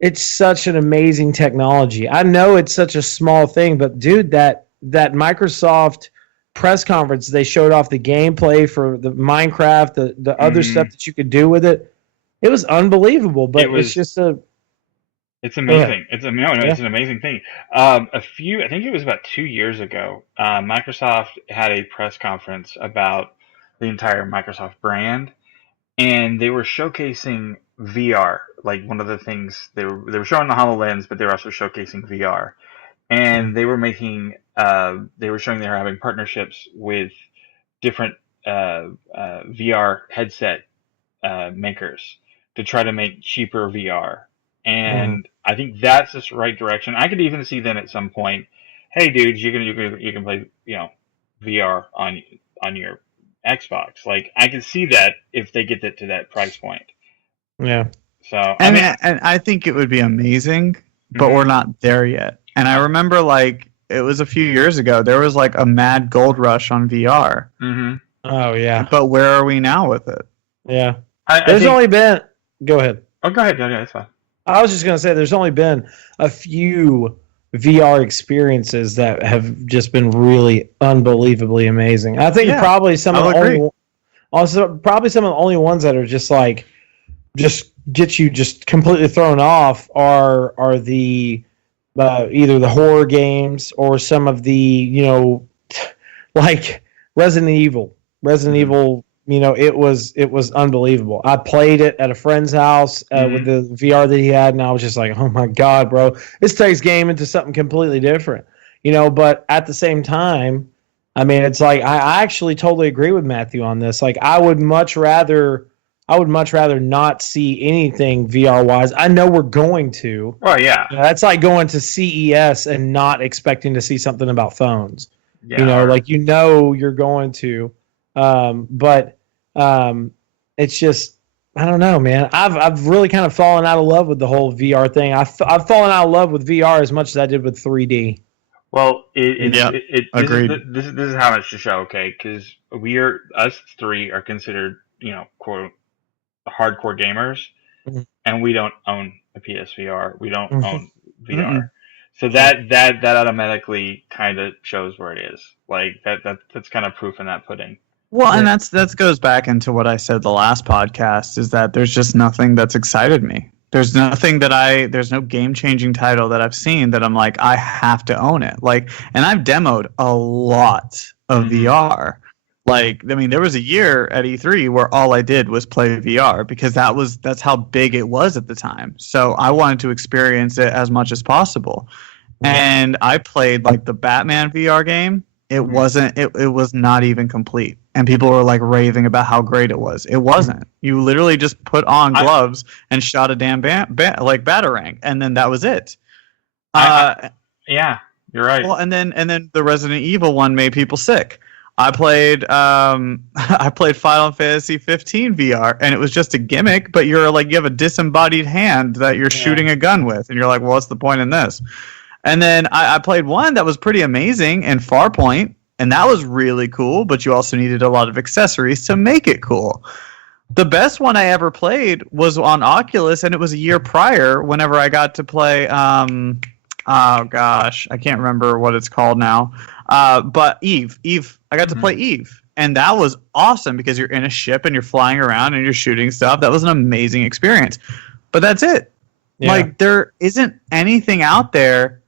an amazing technology. I know it's such a small thing, but dude, that Microsoft press conference, they showed off the gameplay for the Minecraft, the other stuff that you could do with it. It was unbelievable, but it's amazing. It's an amazing thing. I think it was about 2 years ago, Microsoft had a press conference about the entire Microsoft brand, and they were showcasing VR. Like, one of the things they were showing the HoloLens, but they were also showcasing VR. And they were showing they were having partnerships with different VR headset makers to try to make cheaper VR. And I think that's the right direction. I could even see them at some point, hey dudes, you can play VR on your Xbox. Like, I can see that if they get that to that price point. Yeah. So and I think it would be amazing, but we're not there yet. And I remember, like, it was a few years ago, there was like a mad gold rush on VR. Mm-hmm. Oh yeah. But where are we now with it? Yeah. There's only been. Go ahead. Oh, go ahead. That's fine. I was just gonna say there's only been a few VR experiences that have just been really unbelievably amazing. I think probably some of the only ones that are just like just get you just completely thrown off are the either the horror games or some of the like Resident Evil. It was unbelievable. I played it at a friend's house with the VR that he had, and I was just like, oh my God, bro, this takes game into something completely different. But at the same time, I mean, it's like I actually totally agree with Matthew on this. Like, I would much rather not see anything VR wise. I know we're going to. Oh yeah. That's like going to CES and not expecting to see something about phones. Yeah. You're going to. But it's just, I don't know, man. I've really kind of fallen out of love with the whole VR thing. I've fallen out of love with VR as much as I did with 3D. Well, agreed. This is how much to show, okay? Because us three are considered, quote, hardcore gamers, and we don't own a PSVR. We don't own VR. So that automatically kind of shows where it is. Like that's kind of proof in that pudding. Well, and that goes back into what I said the last podcast, is that there's just nothing that's excited me. There's no game-changing title that I've seen that I'm like, I have to own it. Like, and I've demoed a lot of VR. Like, I mean, there was a year at E3 where all I did was play VR because that's how big it was at the time. So I wanted to experience it as much as possible. And I played like the Batman VR game. It wasn't. It was not even complete, and people were like raving about how great it was. It wasn't. You literally just put on gloves and shot a damn batarang, and then that was it. Yeah, you're right. Well, and then the Resident Evil one made people sick. I played Final Fantasy 15 VR, and it was just a gimmick. But you have a disembodied hand that you're shooting a gun with, and you're like, well, what's the point in this? And then I played one that was pretty amazing in Farpoint, and that was really cool, but you also needed a lot of accessories to make it cool. The best one I ever played was on Oculus, and it was a year prior whenever I got to play, oh gosh, I can't remember what it's called now, but Eve, I got to play Eve, and that was awesome because you're in a ship and you're flying around and you're shooting stuff. That was an amazing experience, but that's it. Yeah. Like, there isn't anything out there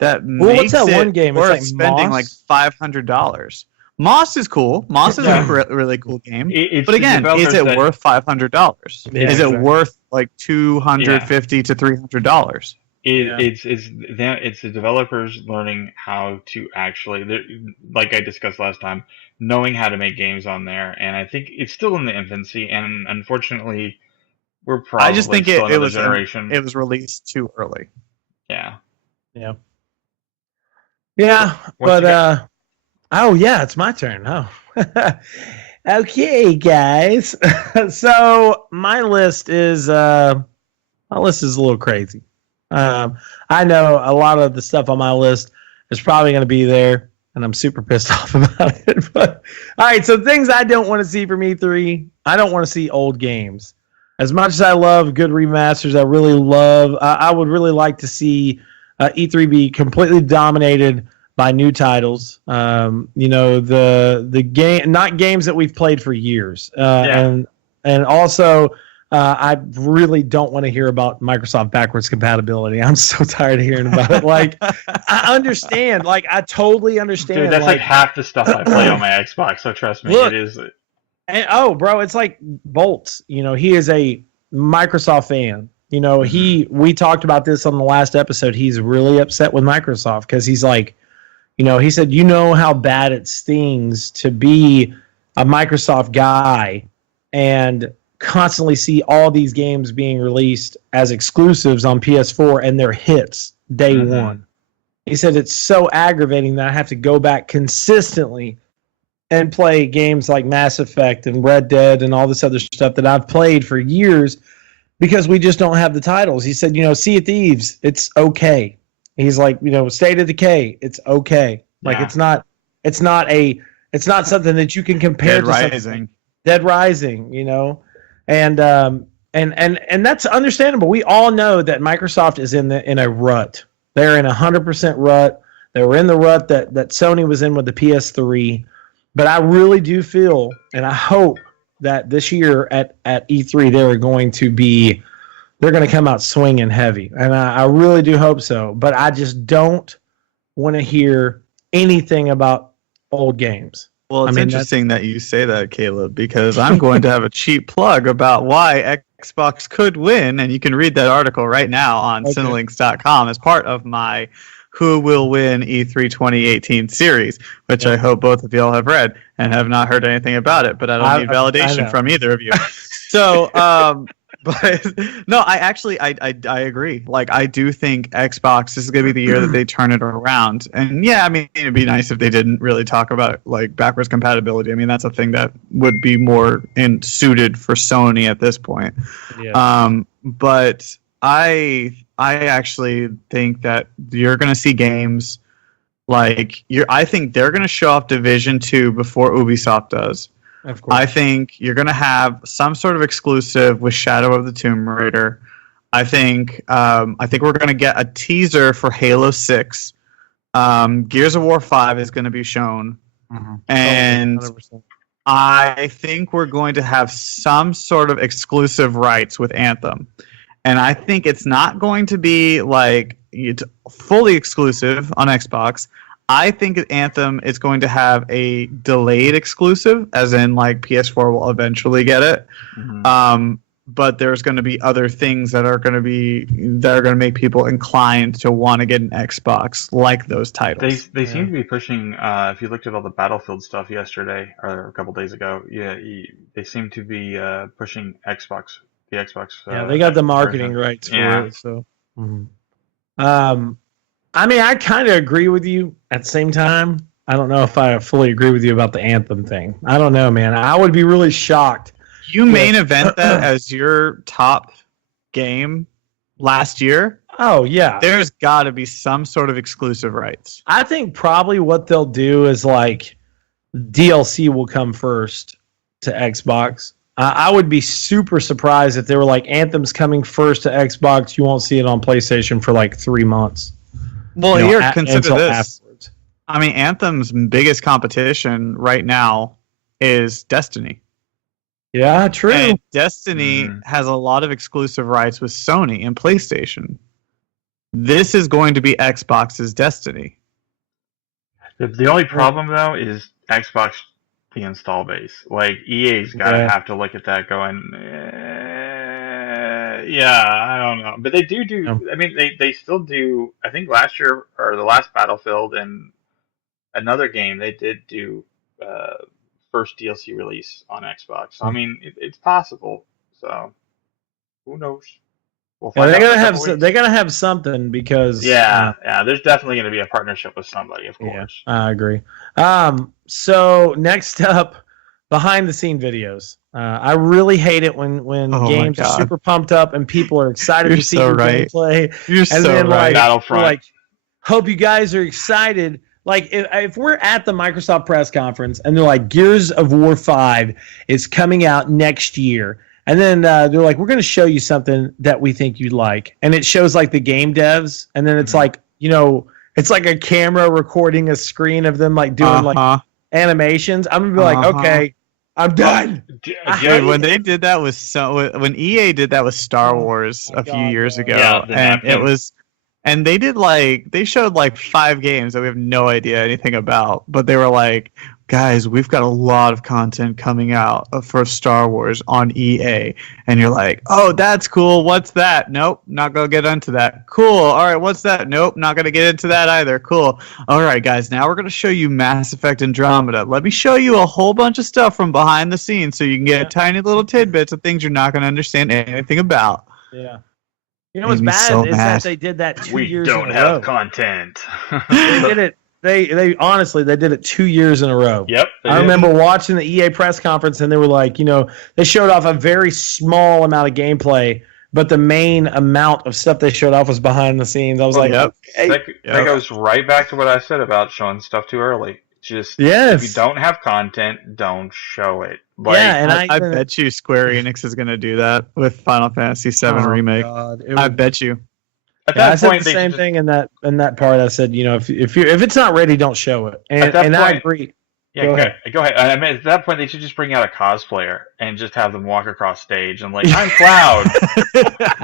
that makes what's that one it game? worth like spending Moss? like $500. Moss is cool. Moss is a really cool game. But again, is it worth $500? Yeah, is it worth like $250 to $300? It's the developers learning how to actually, like I discussed last time, knowing how to make games on there. And I think it's still in the infancy. And unfortunately, we're probably I just think still it was generation. It was released too early. Yeah. Yeah. Yeah, but it's my turn. Oh. Okay, guys. So my list is a little crazy. I know a lot of the stuff on my list is probably going to be there, and I'm super pissed off about it. But all right, so things I don't want to see from E3. I don't want to see old games. As much as I love good remasters, I would really like to see E3 be completely dominated by new titles. The game, not games that we've played for years. And also, I really don't want to hear about Microsoft backwards compatibility. I'm so tired of hearing about it. Like, I understand. Like, I totally understand. Dude, that's like half the stuff I play on my Xbox. So trust me, it is. And bro, it's like Bolts. He is a Microsoft fan. We talked about this on the last episode. He's really upset with Microsoft because he's like, he said, how bad it stings to be a Microsoft guy and constantly see all these games being released as exclusives on PS4 and they're hits day one. He said it's so aggravating that I have to go back consistently and play games like Mass Effect and Red Dead and all this other stuff that I've played for years because we just don't have the titles. He said, Sea of Thieves, it's okay. He's like, State of Decay, it's okay. Like, it's not something that you can compare to something. Dead Rising, and that's understandable. We all know that Microsoft is in a rut. They're in 100% rut. They were in the rut that Sony was in with the PS3. But I really do feel, and I hope that this year at E3 they're going to come out swinging heavy, and I really do hope so. But I just don't want to hear anything about old games. Well, it's interesting that you say that, Caleb, because I'm going to have a cheap plug about why Xbox could win, and you can read that article right now on Cinelinx.com as part of my Who Will Win E3 2018 series, which I hope both of y'all have read and have not heard anything about it, but I don't need validation from either of you. So, but no, I agree. Like, I do think Xbox, this is going to be the year that they turn it around. And yeah, I mean, it'd be nice if they didn't really talk about like backwards compatibility. I mean, that's a thing that would be more suited for Sony at this point. Yeah. But I actually think that you're going to see games like I think they're going to show off Division 2 before Ubisoft does. Of course. I think you're going to have some sort of exclusive with Shadow of the Tomb Raider. I think we're going to get a teaser for Halo 6. Gears of War 5 is going to be shown. Mm-hmm. And 100%. I think we're going to have some sort of exclusive rights with Anthem. And I think it's not going to be like fully exclusive on Xbox. I think Anthem is going to have a delayed exclusive, as in like PS4 will eventually get it. Mm-hmm. But there's going to be other things that are going to make people inclined to want to get an Xbox, like those titles. They seem to be pushing. If you looked at all the Battlefield stuff yesterday or a couple days ago, they seem to be pushing Xbox. The Xbox. They got the marketing rights for it. So, I mean, I kind of agree with you. At the same time, I don't know if I fully agree with you about the Anthem thing. I don't know, man. I would be really shocked. You main event that as your top game last year? Oh, yeah. There's got to be some sort of exclusive rights. I think probably what they'll do is like DLC will come first to Xbox. I would be super surprised if they were like, Anthem's coming first to Xbox. You won't see it on PlayStation for like 3 months. Well, consider this. Afterwards. I mean, Anthem's biggest competition right now is Destiny. Yeah, true. And Destiny has a lot of exclusive rights with Sony and PlayStation. This is going to be Xbox's Destiny. The only problem, though, is Xbox, the install base. Like, EA's got to have to look at that going, I don't know. But they do, I mean, they still do, I think last year, or the last Battlefield and another game, they did do first DLC release on Xbox. So, I mean, it's possible. So, who knows? We'll find out. They gotta have something because there's definitely going to be a partnership with somebody, of course. Yeah, I agree. So next up, behind the scene videos. I really hate it when games are super pumped up and people are excited to see your gameplay. You're and so then, right. Battlefront. Like, hope you guys are excited. Like, if we're at the Microsoft press conference and they're like, Gears of War 5 is coming out next year. And then they're like, we're going to show you something that we think you'd like. And it shows like the game devs. And then it's like, it's like a camera recording a screen of them like doing like animations. I'm going to be like, okay, I'm done. Dude, when they did that when EA did that with Star Wars a few years ago, and they showed like 5 games that we have no idea anything about, but they were like, guys, we've got a lot of content coming out for Star Wars on EA. And you're like, oh, that's cool. What's that? Nope, not going to get into that. Cool. All right, what's that? Nope, not going to get into that either. Cool. All right, guys, now we're going to show you Mass Effect Andromeda. Let me show you a whole bunch of stuff from behind the scenes so you can get tiny little tidbits of things you're not going to understand anything about. Yeah. You know what's bad is that they did that 2 years in a row. We don't have content. They did it. They honestly, they did it 2 years in a row. Yep. I remember watching the EA press conference and they were like, they showed off a very small amount of gameplay, but the main amount of stuff they showed off was behind the scenes. I was that goes right back to what I said about showing stuff too early. Just if you don't have content, don't show it. Like, and I bet you Square Enix is going to do that with Final Fantasy VII Remake. God. I bet you. At Yeah, I that said point, the they same should thing in that part. I said, if it's not ready, don't show it. At that And I point- agree. Yeah, go ahead. I mean, at that point, they should just bring out a cosplayer and just have them walk across stage and like, I'm Cloud.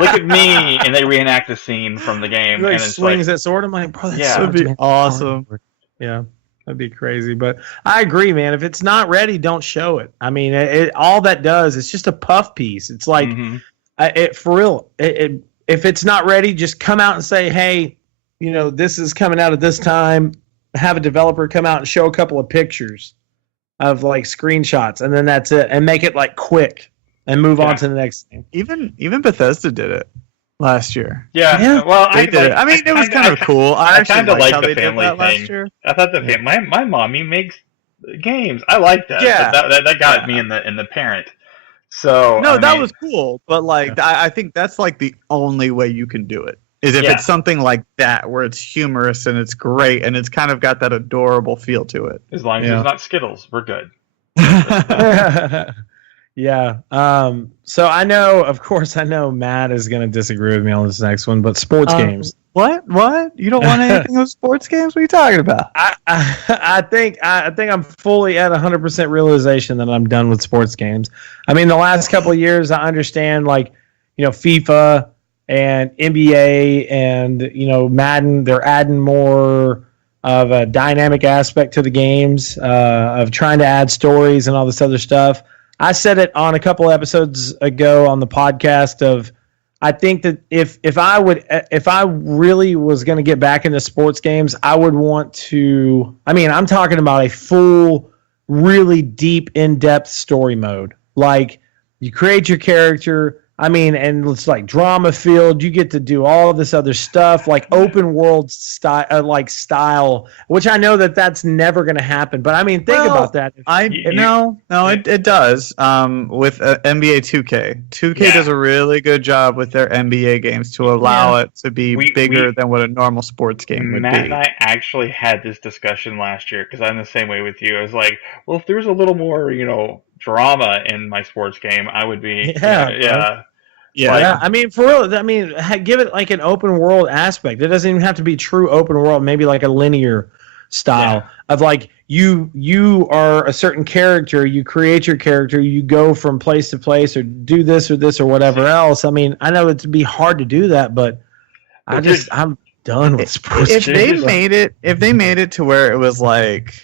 Look at me, and they reenact the scene from the game, He, like, and it's swings like, that sword. I'm like, bro, that's Yeah. so That'd be damn awesome. hard. Yeah, that'd be crazy. But I agree, man. If it's not ready, don't show it. I mean, all that does, it's just a puff piece. It's like, mhm. for real. If it's not ready, just come out and say, hey, this is coming out at this time. Have a developer come out and show a couple of pictures of like screenshots, and then that's it, and make it like quick and move on to the next thing. Even Bethesda did it last year. Yeah. Well, They did it. I mean, it was kind of cool. I actually kinda liked like how the they did family that thing. last year. I thought my mommy makes games. I like that. Yeah. That got me in the parent. So No, I that mean, was cool, but like I think that's like the only way you can do it is if Yeah. it's something like that where it's humorous and it's great and it's kind of got that adorable feel to it. as long as Yeah. it's not Skittles, we're good. Yeah. So I know Matt is going to disagree with me on this next one, but sports games. What? You don't want anything with sports games? What are you talking about? I think I'm fully at 100% realization that I'm done with sports games. I mean, the last couple of years, I understand like, FIFA and NBA and, Madden, they're adding more of a dynamic aspect to the games, of trying to add stories and all this other stuff. I said it on a couple episodes ago on the podcast of, I think that if I really was going to get back into sports games, I would want to. I mean, I'm talking about a full, really deep, in-depth story mode. Like you create your character. I mean, and it's like drama filled. You get to do all of this other stuff, like open world style, which I know that's never going to happen. But I mean, think about that. It does. With NBA 2K, 2K does a really good job with their NBA games to allow it to be bigger than what a normal sports game would Matt be. and I actually had this discussion last year because I'm the same way with you. I was like, well, if there's a little more, drama in my sports game, I would be, Yeah. I mean, for real. I mean, give it like an open world aspect. It doesn't even have to be true open world. Maybe like a linear style of like you are a certain character. You create your character. You go from place to place, or do this or whatever else. I mean, I know it'd be hard to do that, but I'm done with sports. If they made it to where it was like,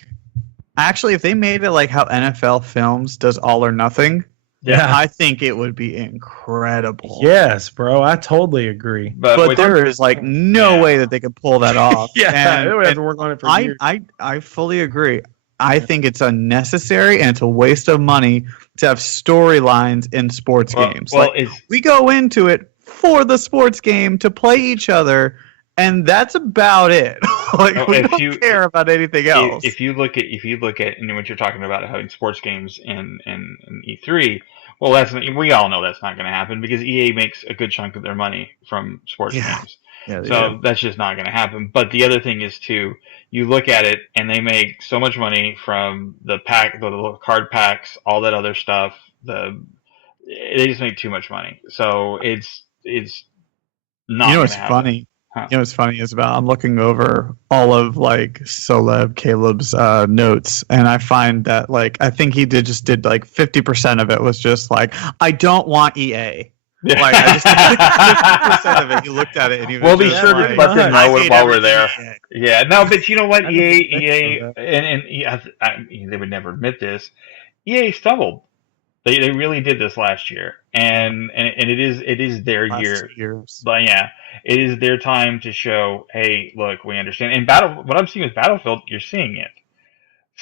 actually, if they made it like how NFL Films does All or Nothing. Yeah. I think it would be incredible. Yes, bro. I totally agree. But there is like no way that they could pull that off. They would have to work on it for years. I fully agree. I think it's unnecessary and it's a waste of money to have storylines in sports games. We go into it for the sports game to play each other, and that's about it. We don't care about anything else. If you look at and what you're talking about having sports games in E3, well, we all know that's not going to happen because EA makes a good chunk of their money from sports games. Yeah, so that's just not going to happen. But the other thing is too, you look at it and they make so much money from the little card packs, all that other stuff. They just make too much money. So it's not. You know what's funny? Huh. You know what's funny is I'm looking over all of like Caleb's notes, and I find that like I think he did like 50% of it was just like, I don't want EA. Yeah. Like I just 50% of it. He looked at it and he was we'll be just sure like, to let them know while we're there. EA. Yeah, no, but you know what? EA they would never admit this. EA stumbled. They really did this last year, and it is their year. But it is their time to show, hey, look, we understand. And what I'm seeing with Battlefield, you're seeing it.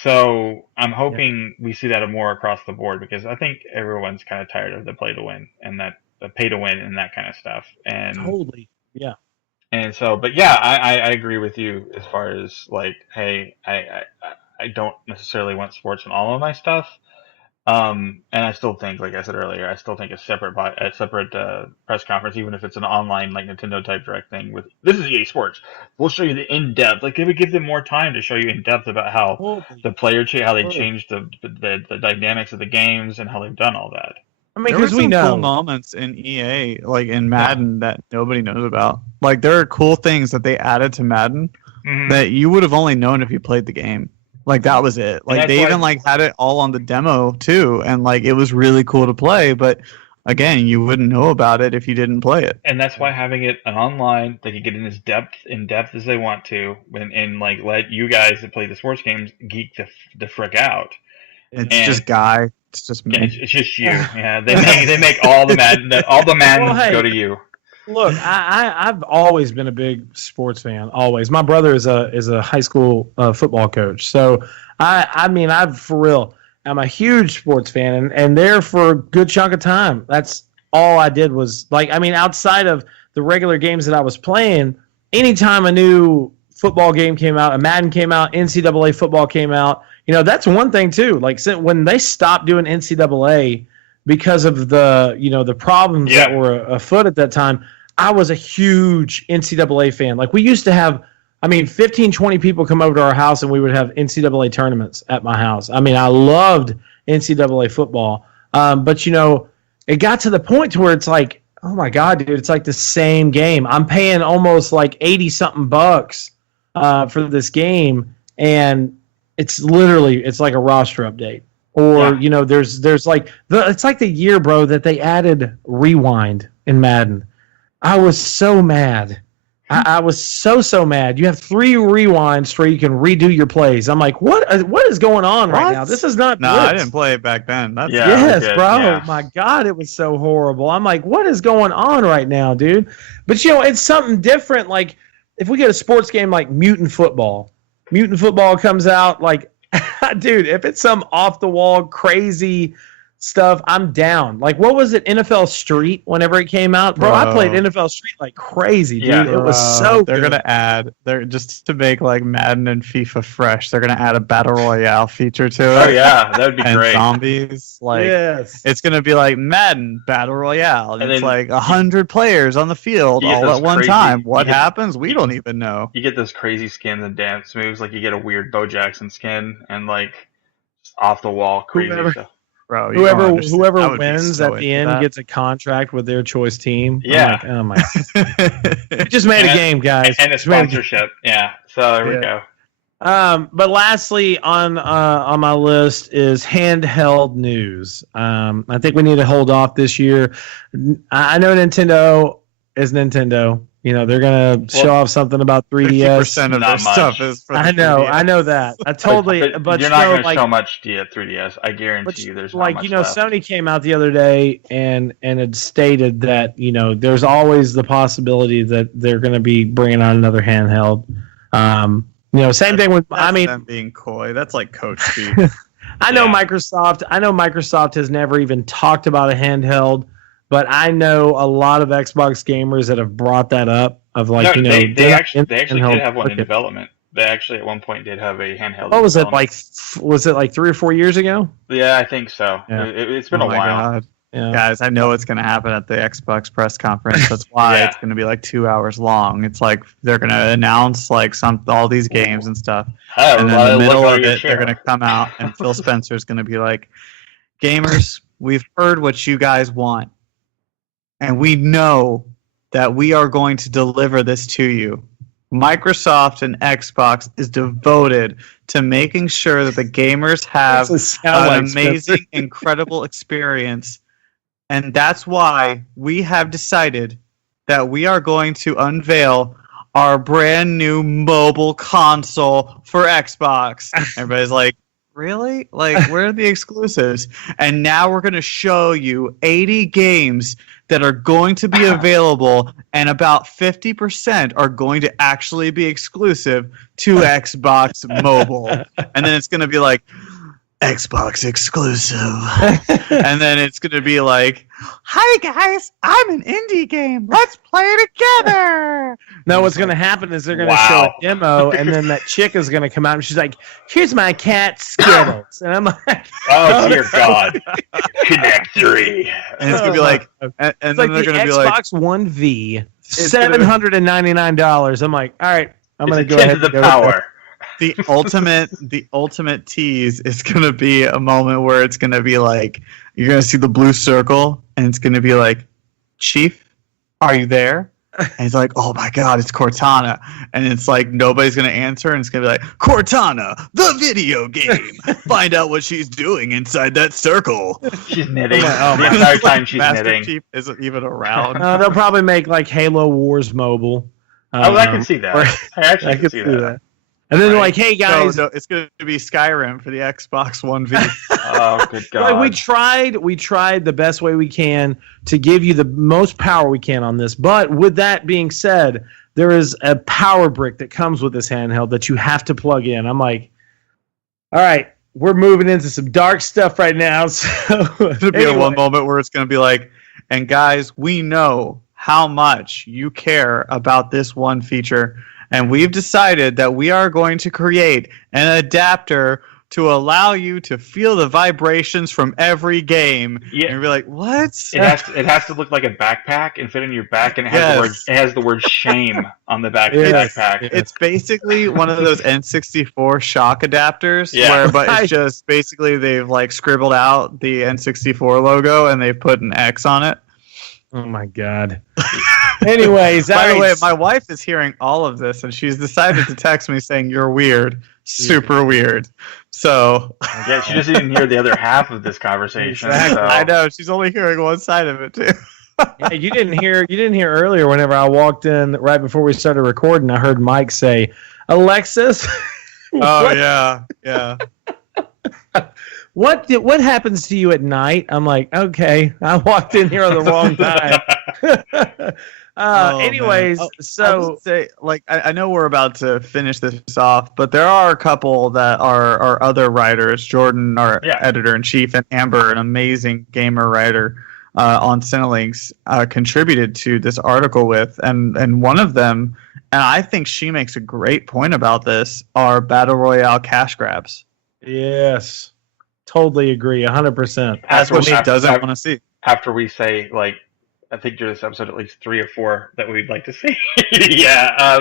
So I'm hoping we see that more across the board because I think everyone's kind of tired of the play to win and the pay to win and that kind of stuff. And totally, yeah. And so, but yeah, I agree with you as far as like, hey, I don't necessarily want sports in all of my stuff. And I still think, like I said earlier, I still think a separate press conference, even if it's an online like Nintendo type direct thing with this is EA Sports. We'll show you the in depth. Like they would give them more time to show you in depth about how the player how they changed the dynamics of the games and how they've done all that. I mean, there were because we some know. cool moments in EA, like in Madden, that nobody knows about. Like there are cool things that they added to Madden that you would have only known if you played the game. Like that was it. Like they even like had it all on the demo too, and like it was really cool to play. But again, you wouldn't know about it if you didn't play it. And that's why having it online, they can get in depth as they want to, and like let you guys that play the sports games geek the frick out. It's just Guy. It's just me. It's just you. Yeah, they make all the Madden go to you. Look, I've always been a big sports fan. Always. My brother is a high school football coach, so I'm for real. I'm a huge sports fan, and there for a good chunk of time. That's all I did was outside of the regular games that I was playing. Anytime a new football game came out, a Madden came out, NCAA football came out. That's one thing too. Like when they stopped doing NCAA because of the problems that were afoot at that time, I was a huge NCAA fan. Like we used to have, 15, 20 people come over to our house and we would have NCAA tournaments at my house. I loved NCAA football. But it got to the point to where it's like, oh my God, dude, it's like the same game. I'm paying almost like 80 something bucks for this game. And it's like a roster update. Or, there's like, it's like the year, bro, that they added Rewind in Madden. I was so mad. I was so mad. You have 3 rewinds where you can redo your plays. I'm like, what is going on right now? This is not No, Blitz. I didn't play it back then. Yes, bro. Yeah. My God, it was so horrible. I'm like, what is going on right now, dude? But, it's something different. Like, if we get a sports game like Mutant Football comes out, like, dude, if it's some off-the-wall crazy stuff, I'm down. Like, what was it, NFL Street, whenever it came out? Bro, I played NFL Street like crazy, dude. It was so They're good. They're just to make like Madden and FIFA fresh, they're going to add a Battle Royale feature to it. Oh, yeah, that would be and great. Zombies. Like, yes. It's going to be like Madden Battle Royale. And it's like 100 players on the field all at one time. What happens? We don't even know. You get those crazy skins and dance moves. Like, you get a weird Bo Jackson skin and, like, off the wall crazy stuff. Bro, whoever wins at the end gets a contract with their choice team. Yeah. I'm like, oh my! We just made a game, guys. And a sponsorship. Yeah. So there we go. But lastly on my list is handheld news. I think we need to hold off this year. I know Nintendo is Nintendo. They're gonna show off something about 3DS. 50% of their stuff is for the 3DS. I know that. I totally. but you're not gonna show much 3DS. I guarantee you. There's not much left. Sony came out the other day and had stated that there's always the possibility that they're gonna be bringing out another handheld. Same thing with. Them being coy. That's like coach speak. I know Microsoft has never even talked about a handheld. But I know a lot of Xbox gamers that have brought that up. They actually did have one in development. They actually at one point did have a handheld. What was it like? Was it like 3 or 4 years ago? Yeah, I think so. Yeah. It's been a while. God. Yeah. Guys, I know what's going to happen at the Xbox press conference. That's why it's going to be like 2 hours long. It's like they're going to announce like all these games and stuff, and then in the middle of it, they're going to come out and Phil Spencer's going to be like, "Gamers, we've heard what you guys want. And we know that we are going to deliver this to you. Microsoft and Xbox is devoted to making sure that the gamers have an amazing, incredible experience. And that's why we have decided that we are going to unveil our brand new mobile console for Xbox." Everybody's like, really? Like, where are the exclusives? And now we're going to show you 80 games that are going to be available, and about 50% are going to actually be exclusive to Xbox Mobile. And then it's going to be like, Xbox exclusive. And then it's going to be like, "Hi guys, I'm an indie game. Let's play together." No, what's going to happen is they're going to show a demo, and then that chick is going to come out and she's like, "Here's my cat Skittles." And I'm like, "Oh dear God, Connect 3." And it's going to be like, and then like they're going to be like like, Xbox One V, $799. I'm like, all right, I'm going to go ahead and go. the ultimate tease is gonna be a moment where it's gonna be like you're gonna see the blue circle and it's gonna be like, Chief, are you there? And he's like, oh my god, it's Cortana. And it's like nobody's gonna answer, and it's gonna be like, Cortana, the video game. Find out what she's doing inside that circle. She's knitting. Oh The my- entire time she's Master knitting. Chief isn't even around. They'll probably make like Halo Wars mobile. Oh, I can see that. or- I actually I can could see see that. that. And then they're like, hey guys, No, it's gonna be Skyrim for the Xbox One V. Oh, good God. like we tried the best way we can to give you the most power we can on this. But with that being said, there is a power brick that comes with this handheld that you have to plug in. I'm like, all right, we're moving into some dark stuff right now. So There'll be one moment where it's gonna be like, and guys, we know how much you care about this one feature, and we've decided that we are going to create an adapter to allow you to feel the vibrations from every game. Yeah. And you'll be like, what? It has to look like a backpack and fit in your back, and it has the word shame on the back of the Yes. backpack. It's basically one of those N64 shock adapters, Yeah. but it's just basically they've like scribbled out the N64 logo and they've put an X on it. Oh my god. Anyways, By the all way, right. my wife is hearing all of this and she's decided to text me saying you're weird, super weird. So Yeah, she doesn't even hear the other half of this conversation. Exactly. So. I know she's only hearing one side of it too. Yeah, you didn't hear earlier whenever I walked in right before we started recording, I heard Mike say, Alexis, Oh yeah. what happens to you at night? I'm like, okay, I walked in here on the wrong time. Oh, Anyways, man. I so would say, like, I know we're about to finish this off, but there are a couple that are other writers. Jordan, our editor in chief, and Amber, an amazing gamer writer on Cinelinx, contributed to this article with, and one of them, and I think she makes a great point about this, are battle royale cash grabs. yes, totally agree, 100%. That's what she doesn't want to see. After we say, like, I think there's this episode at least 3 or 4 that we'd like to see. Yeah,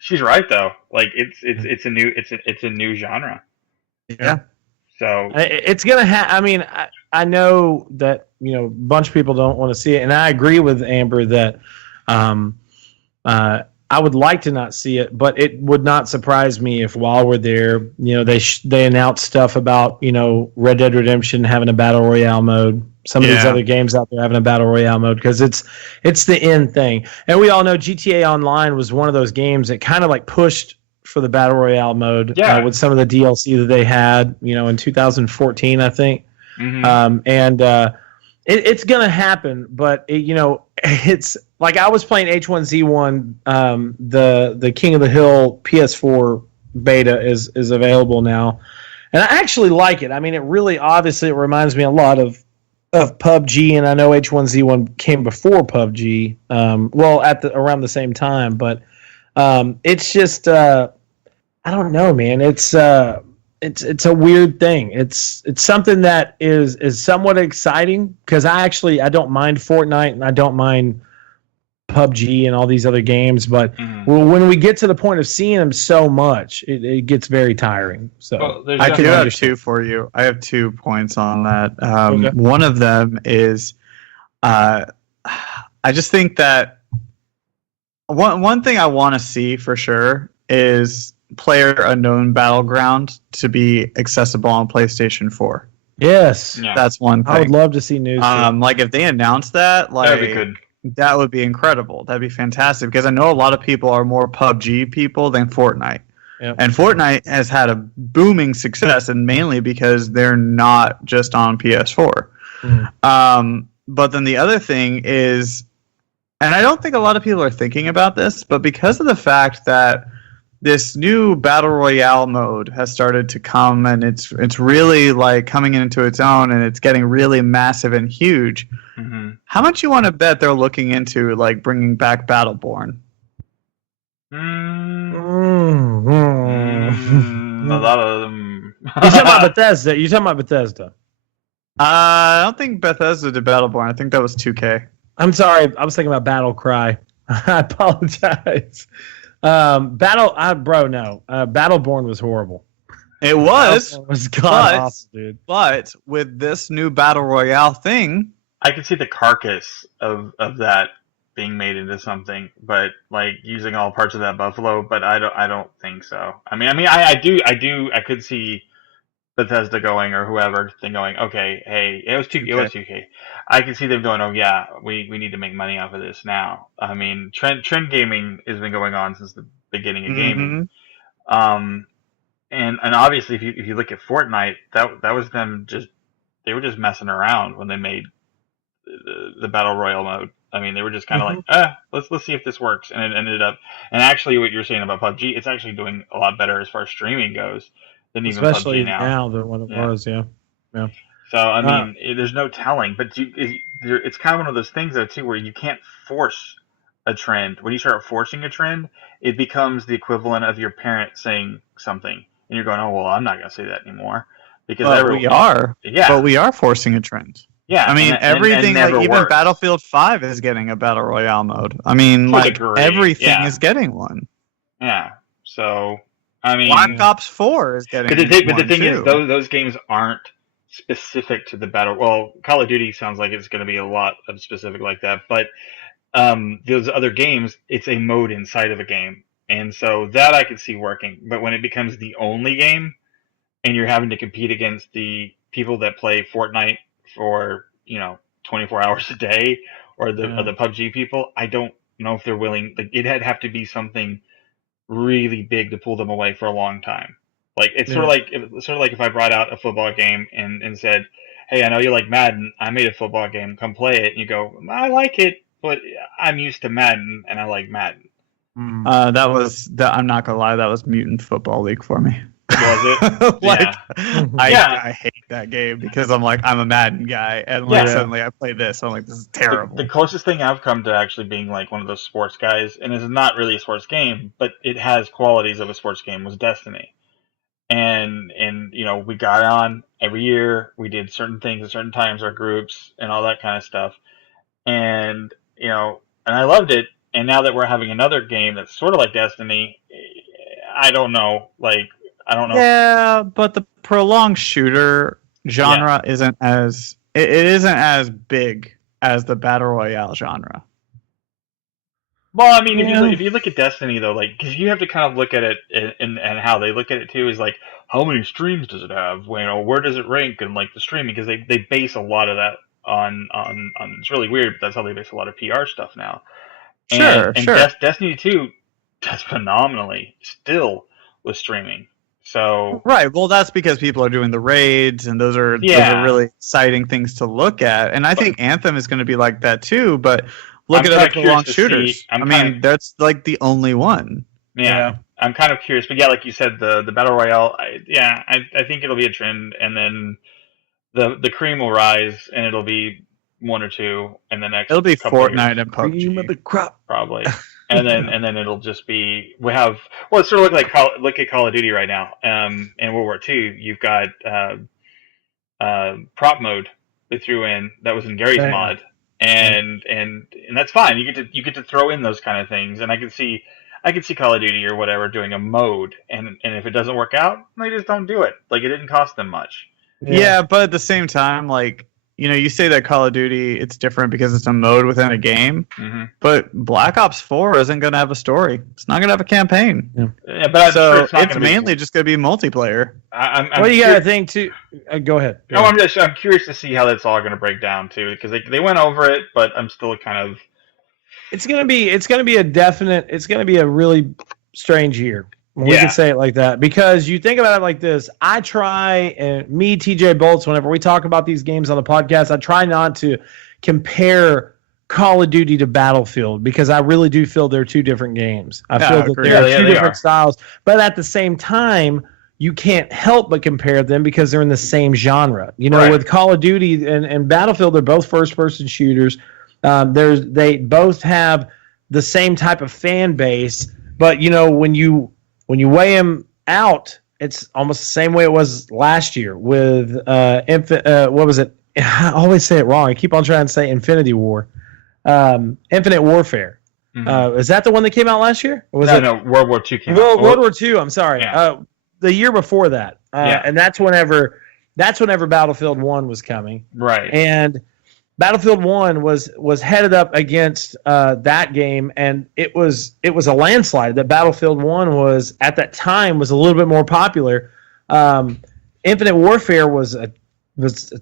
she's right though. Like it's a new genre. Yeah. So It's gonna I mean, I know that a bunch of people don't want to see it, and I agree with Amber that I would like to not see it, but it would not surprise me if while we're there, they announce stuff about Red Dead Redemption having a battle royale mode. Some of these other games out there having a battle royale mode, because it's the end thing. And we all know GTA Online was one of those games that kind of like pushed for the battle royale mode with some of the DLC that they had, in 2014, I think. Mm-hmm. It's gonna happen, but it's like I was playing H1Z1. The King of the Hill PS4 beta is available now, and I actually like it. I mean, it reminds me a lot of PUBG, and I know H1Z1 came before PUBG. Around the same time, but it's just I don't know, man. It's a weird thing. It's something that is somewhat exciting, because I don't mind Fortnite and I don't mind PUBG and all these other games, but when we get to the point of seeing them so much, it gets very tiring. So I do have 2 for you. I have 2 points on that. Okay. One of them is I just think that one thing I want to see for sure is Player Unknown Battleground to be accessible on PlayStation 4. Yes, that's one thing. I would love to see news. Like if they announced that, that'd be good. That would be incredible. That'd be fantastic, because I know a lot of people are more PUBG people than Fortnite. Yep. And Fortnite has had a booming success, and mainly because they're not just on PS4. But then the other thing is, and I don't think a lot of people are thinking about this, but because of the fact that this new battle royale mode has started to come, and it's really like coming into its own, and it's getting really massive and huge. Mm-hmm. How much you want to bet they're looking into like bringing back Battleborn? A lot of them. You're talking about Bethesda. I don't think Bethesda did Battleborn. I think that was 2K. I'm sorry. I was thinking about Battle Cry. I apologize. Battleborn was horrible. It was. Battleborn was god awful, dude. But with this new battle royale thing, I could see the carcass of that being made into something, but like using all parts of that buffalo. But I don't think so. I could see Bethesda going or whoever then going, okay, hey, it was 2K. I can see them going, oh yeah, we need to make money off of this now. I mean, trend gaming has been going on since the beginning of gaming. And obviously if you look at Fortnite, that was them they were just messing around when they made the battle royale mode. I mean, they were just kind of like, let's see if this works, and it ended up. And actually, what you're saying about PUBG, it's actually doing a lot better as far as streaming goes than even especially PUBG now than what it was. Yeah. So I mean, there's no telling, but it's kind of one of those things though too, where you can't force a trend. When you start forcing a trend, it becomes the equivalent of your parent saying something, and you're going, oh well, I'm not going to say that anymore because we are. Yeah, but we are forcing a trend. Yeah, I mean, everything, like even works. Battlefield 5 is getting a battle royale mode. I mean, like everything is getting one. Yeah. So, I mean, Black Ops 4 is getting. But the thing is, those games aren't specific to the battle. Well, Call of Duty sounds like it's going to be a lot of specific like that, but those other games, it's a mode inside of a game, and so that I could see working. But when it becomes the only game, and you're having to compete against the people that play Fortnite for 24 hours a day, or the PUBG people, I don't know if they're willing. Like, it'd have to be something really big to pull them away for a long time. Like it's sort of like if I brought out a football game and said, "Hey, I know you like Madden. I made a football game. Come play it." And you go, "I like it, but I'm used to Madden and I like Madden." I'm not gonna lie, that was Mutant Football League for me. Was it? I hate that game because I'm a Madden guy, and suddenly I play this. I'm like, this is terrible. The closest thing I've come to actually being like one of those sports guys, and it's not really a sports game, but it has qualities of a sports game, was Destiny. And we got on every year. We did certain things at certain times, our groups and all that kind of stuff. And and I loved it. And now that we're having another game that's sort of like Destiny, I don't know. I don't know. Yeah, but the prolonged shooter genre isn't as big as the battle royale genre. Well, I mean, if you look at Destiny though, because you have to kind of look at it and how they look at it too is like, how many streams does it have? Where does it rank and the streaming, because they base a lot of that on it's really weird, but that's how they base a lot of PR stuff now. Sure. Destiny 2 does phenomenally still with streaming. So right, well, that's because people are doing the raids, and those are really exciting things to look at. And I think Anthem is going to be like that too. But look at other prolonged shooters. That's like the only one. Yeah, I'm kind of curious, but like you said, the battle royale. I think it'll be a trend, and then the cream will rise, and it'll be one or two, and the next it'll be Fortnite and PUBG. Cream of the crop, probably. And then it'll just be it's sort of look at Call of Duty right now. In World War II, you've got prop mode they threw in that was in Gary's mod, and that's fine. You get to throw in those kind of things, and I can see Call of Duty or whatever doing a mode, and if it doesn't work out, they just don't do it. It didn't cost them much. Yeah, but at the same time, you say that Call of Duty, it's different because it's a mode within a game, but Black Ops 4 isn't going to have a story. It's not going to have a campaign. Yeah, but so it's mainly just going to be multiplayer. What do you got to think too? Go ahead. I'm curious to see how that's all going to break down too, because they went over it, but I'm still kind of. It's going to be a really strange year. We can say it like that, because you think about it like this. I try, and me, TJ Bolts, whenever we talk about these games on the podcast, I try not to compare Call of Duty to Battlefield, because I really do feel they're two different games. I feel that they're two different styles, but at the same time, you can't help but compare them because they're in the same genre. With Call of Duty and Battlefield, they're both first-person shooters. They both have the same type of fan base, but when you weigh them out, it's almost the same way it was last year with what was it? I always say it wrong. I keep on trying to say Infinity War, Infinite Warfare. Is that the one that came out last year? Or was no, World War II came out. World War II. I'm sorry. Yeah. The year before that. Yeah. And that's whenever Battlefield 1 was coming. Right. And Battlefield 1 was headed up against that game, and it was a landslide. That Battlefield 1 was at that time was a little bit more popular. Infinite Warfare was a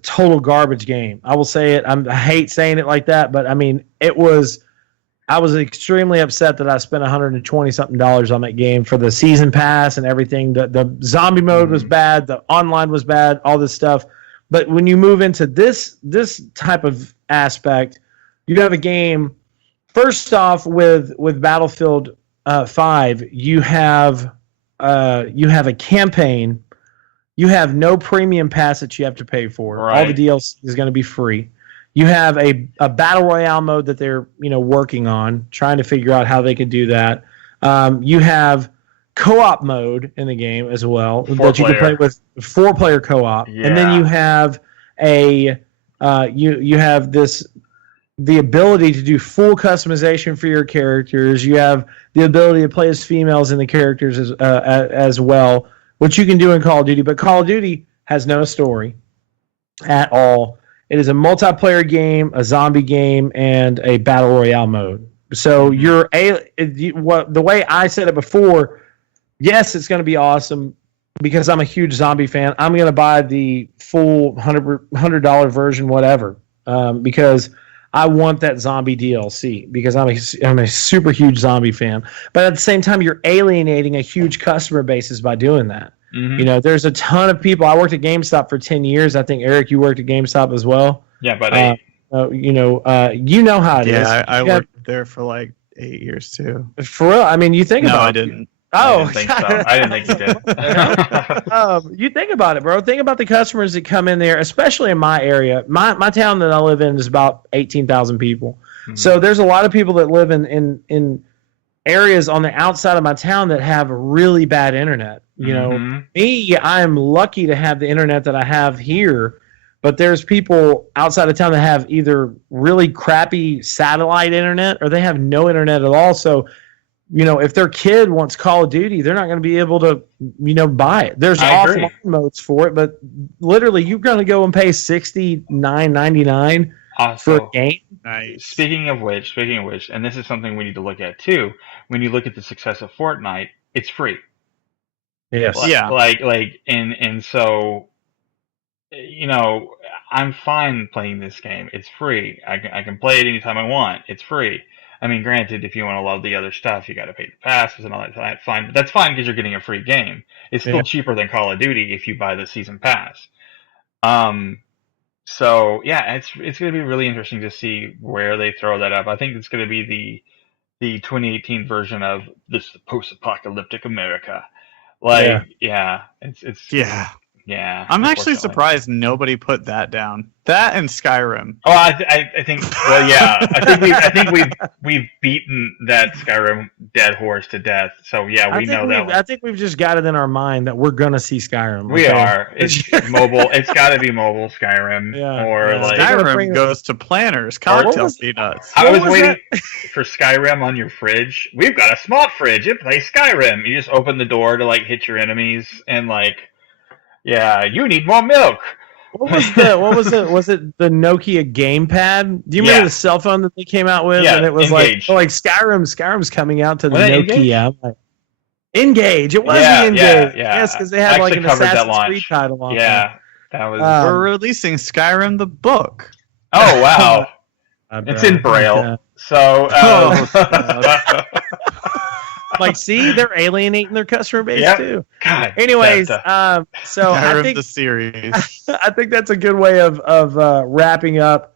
total garbage game. I will say it. I hate saying it like that, but I mean it was. I was extremely upset that I spent $120 something on that game for the season pass and everything. The zombie mode was bad. The online was bad. All this stuff. But when you move into this type of aspect, you have a game. First off, with Battlefield 5, you have a campaign. You have no premium pass that you have to pay for. Right. All the DLC is going to be free. You have a battle royale mode that they're working on, trying to figure out how they could do that. You have co-op mode in the game as well that you can play with 4-player co-op, and then you have you have the ability to do full customization for your characters. You have the ability to play as females in the characters as well, which you can do in Call of Duty. But Call of Duty has no story at all. It is a multiplayer game, a zombie game, and a battle royale mode. So the way I said it before, yes, it's going to be awesome because I'm a huge zombie fan. I'm going to buy the full $100 version, whatever, because I want that zombie DLC because I'm a super huge zombie fan. But at the same time, you're alienating a huge customer bases by doing that. Mm-hmm. There's a ton of people. I worked at GameStop for 10 years. I think, Eric, you worked at GameStop as well. Yeah, but how it is. Yeah, I worked there for like 8 years too. For real? I mean, you think about it. No, I didn't. I didn't think so. I didn't think you did. You think about it, bro. Think about the customers that come in there, especially in my area. My town that I live in is about 18,000 people. Mm-hmm. So there's a lot of people that live in areas on the outside of my town that have really bad internet. Me, I am lucky to have the internet that I have here, but there's people outside of town that have either really crappy satellite internet or they have no internet at all. So, if their kid wants Call of Duty, they're not going to be able to, buy it. There's offline modes for it, but literally you're going to go and pay $69.99 for a game. Nice. Speaking of which, and this is something we need to look at too. When you look at the success of Fortnite, it's free. Yes. And so, I'm fine playing this game. It's free. I can play it anytime I want. It's free. I mean, granted, if you want to load the other stuff, you got to pay the passes and all that. That's fine. But that's fine because you're getting a free game. It's still cheaper than Call of Duty if you buy the season pass. So yeah, it's going to be really interesting to see where they throw that up. I think it's going to be the 2018 version of this post-apocalyptic America. Yeah. I'm actually surprised nobody put that down. That and Skyrim. Oh, I think. Well, yeah. I think we've beaten that Skyrim dead horse to death. So yeah, we know that one. I think we've just got it in our mind that we're gonna see Skyrim. We are. It's mobile. It's got to be mobile Skyrim. Yeah. Or like Skyrim goes to planners. Cocktail peanuts. I was waiting for Skyrim on your fridge. We've got a smart fridge. It plays Skyrim. You just open the door to hit your enemies and yeah, you need more milk. What was it? Was it the Nokia gamepad? Do you remember the cell phone that they came out with? Yeah, and it was Engage. like Skyrim's coming out to the Nokia. Engage. It was the Engage. Yeah. Yes, because they had an Assassin's Creed title on there. That was. We're releasing Skyrim the book. Oh wow! It's in Braille. So. See, they're alienating their customer base too. God. Anyways, so I think the series. I think that's a good way of wrapping up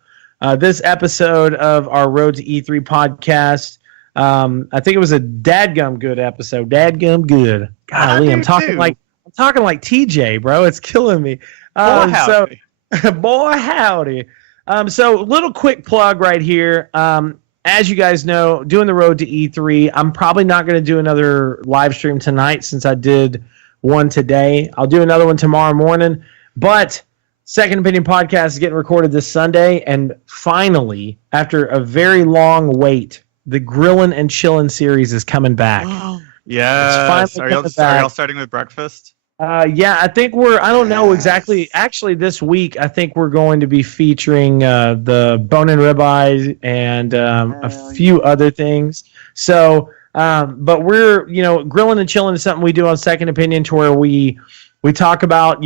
this episode of our Road to E3 podcast. I think it was a dadgum good episode. Dadgum good. Golly, I'm talking like TJ, bro. It's killing me. Boy, howdy. Boy, howdy. So little quick plug right here. As you guys know, doing the Road to E3, I'm probably not going to do another live stream tonight since I did one today. I'll do another one tomorrow morning. But Second Opinion Podcast is getting recorded this Sunday. And finally, after a very long wait, the Grillin' and Chillin' series is coming back. Yes. It's Are finally coming back. y'all starting with breakfast? Yeah, I think I don't know exactly. Actually, this week, I think we're going to be featuring the bone and ribeye and a few other things. So, but we're, grilling and chilling is something we do on Second Opinion, to where we talk about,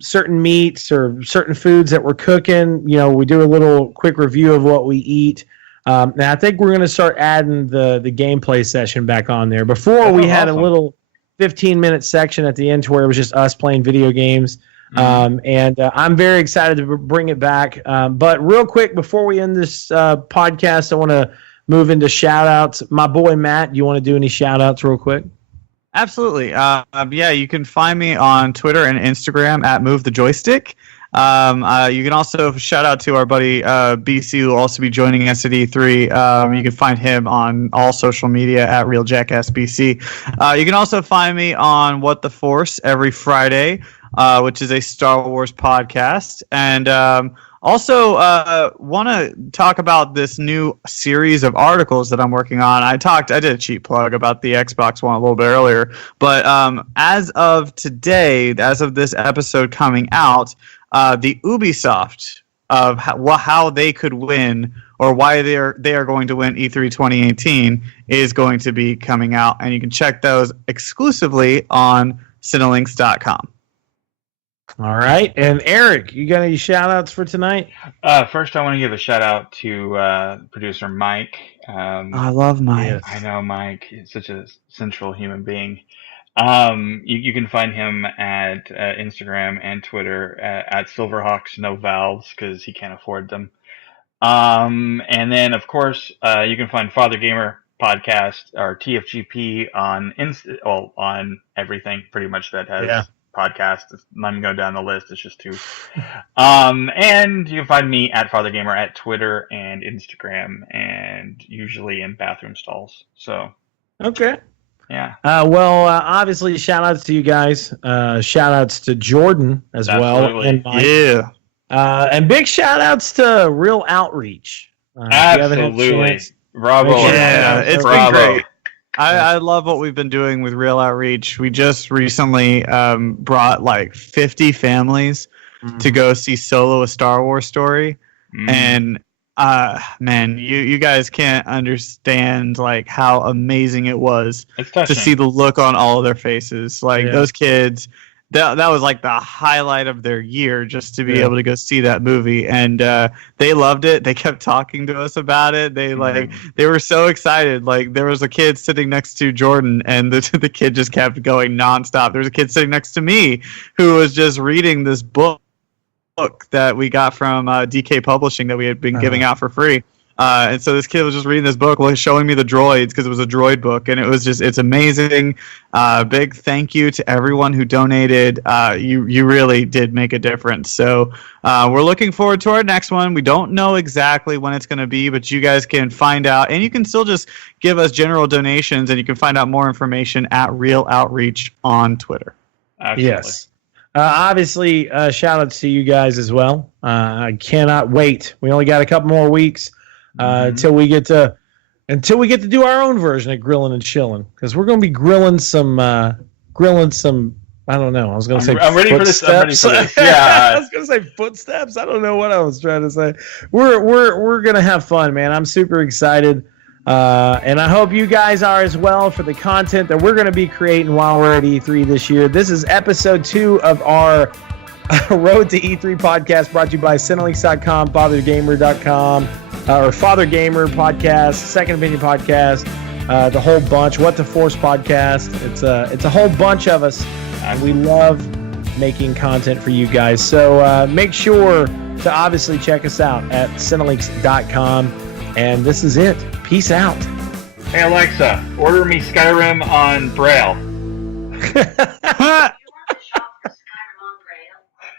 certain meats or certain foods that we're cooking. We do a little quick review of what we eat. And I think we're going to start adding the gameplay session back on there. Before, we had a little 15-minute section at the end to where it was just us playing video games. And I'm very excited to bring it back. But real quick, before we end this podcast, I want to move into shout-outs. My boy, Matt, you want to do any shout-outs real quick? Absolutely. Yeah, you can find me on Twitter and Instagram at Move the Joystick. You can also shout out to our buddy BC, who will also be joining us at E3. You can find him on all social media at RealJackassBC. You can also find me on What the Force every Friday, which is a Star Wars podcast. And also want to talk about this new series of articles that I'm working on. I did a cheap plug about the Xbox one a little bit earlier. But as of today, as of this episode coming out, the Ubisoft of how they could win, or why they are going to win E3 2018, is going to be coming out, and you can check those exclusively on Cinelinx.com. All right, and Eric, you got any shout outs for tonight? First, I want to give a shout out to producer Mike. I love Mike. I know Mike is such a central human being. You can find him at Instagram and Twitter at Silverhawks No Valves, because he can't afford them. And then, of course, you can find Fathergamer podcast, or TFGP, on everything pretty much that has podcasts. I'm not even going down the list. It's just two. And you can find me at Fathergamer at Twitter and Instagram, and usually in bathroom stalls. So. Okay. Yeah. Well, obviously, shout outs to you guys. Shout outs to Jordan as well. And Mike. Yeah. And big shout outs to Real Outreach. Absolutely. Bravo. Yeah, it's Bravo. been great. I love what we've been doing with Real Outreach. We just recently brought like 50 families to go see Solo: A Star Wars Story. And man, you guys can't understand like how amazing it was to see the look on all of their faces. Like those kids, that was like the highlight of their year, just to be able to go see that movie. And they loved it. They kept talking to us about it. They were so excited. Like, there was a kid sitting next to Jordan, and the kid just kept going nonstop. There was a kid sitting next to me who was just reading this book that we got from DK Publishing that we had been giving out for free. And so this kid was just reading this book, showing me the droids, because it was a droid book, and it's amazing. Big thank you to everyone who donated. You really did make a difference. So we're looking forward to our next one. We don't know exactly when it's going to be, but you guys can find out, and you can still just give us general donations, and you can find out more information at Real Outreach on Twitter. Absolutely. Yes. Obviously, shout outs to you guys as well. I cannot wait. We only got a couple more weeks until we get to do our own version of grilling and chilling, because we're going to be grilling some. I don't know. I was going to say. I'm ready for this. Yeah, I was going to say footsteps. I don't know what I was trying to say. We're going to have fun, man. I'm super excited. And I hope you guys are as well, for the content that we're going to be creating while we're at E3 this year. This is episode 2 of our Road to E3 podcast, brought to you by Cinelinx.com, Fathergamer.com, or Fathergamer podcast, Second Opinion podcast, the whole bunch, What the Force podcast. It's a whole bunch of us, and we love making content for you guys. So make sure to obviously check us out at Cinelinx.com. And this is it. Peace out. Hey Alexa, order me Skyrim on Braille.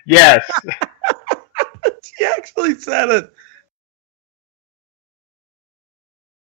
Yes. She actually said it.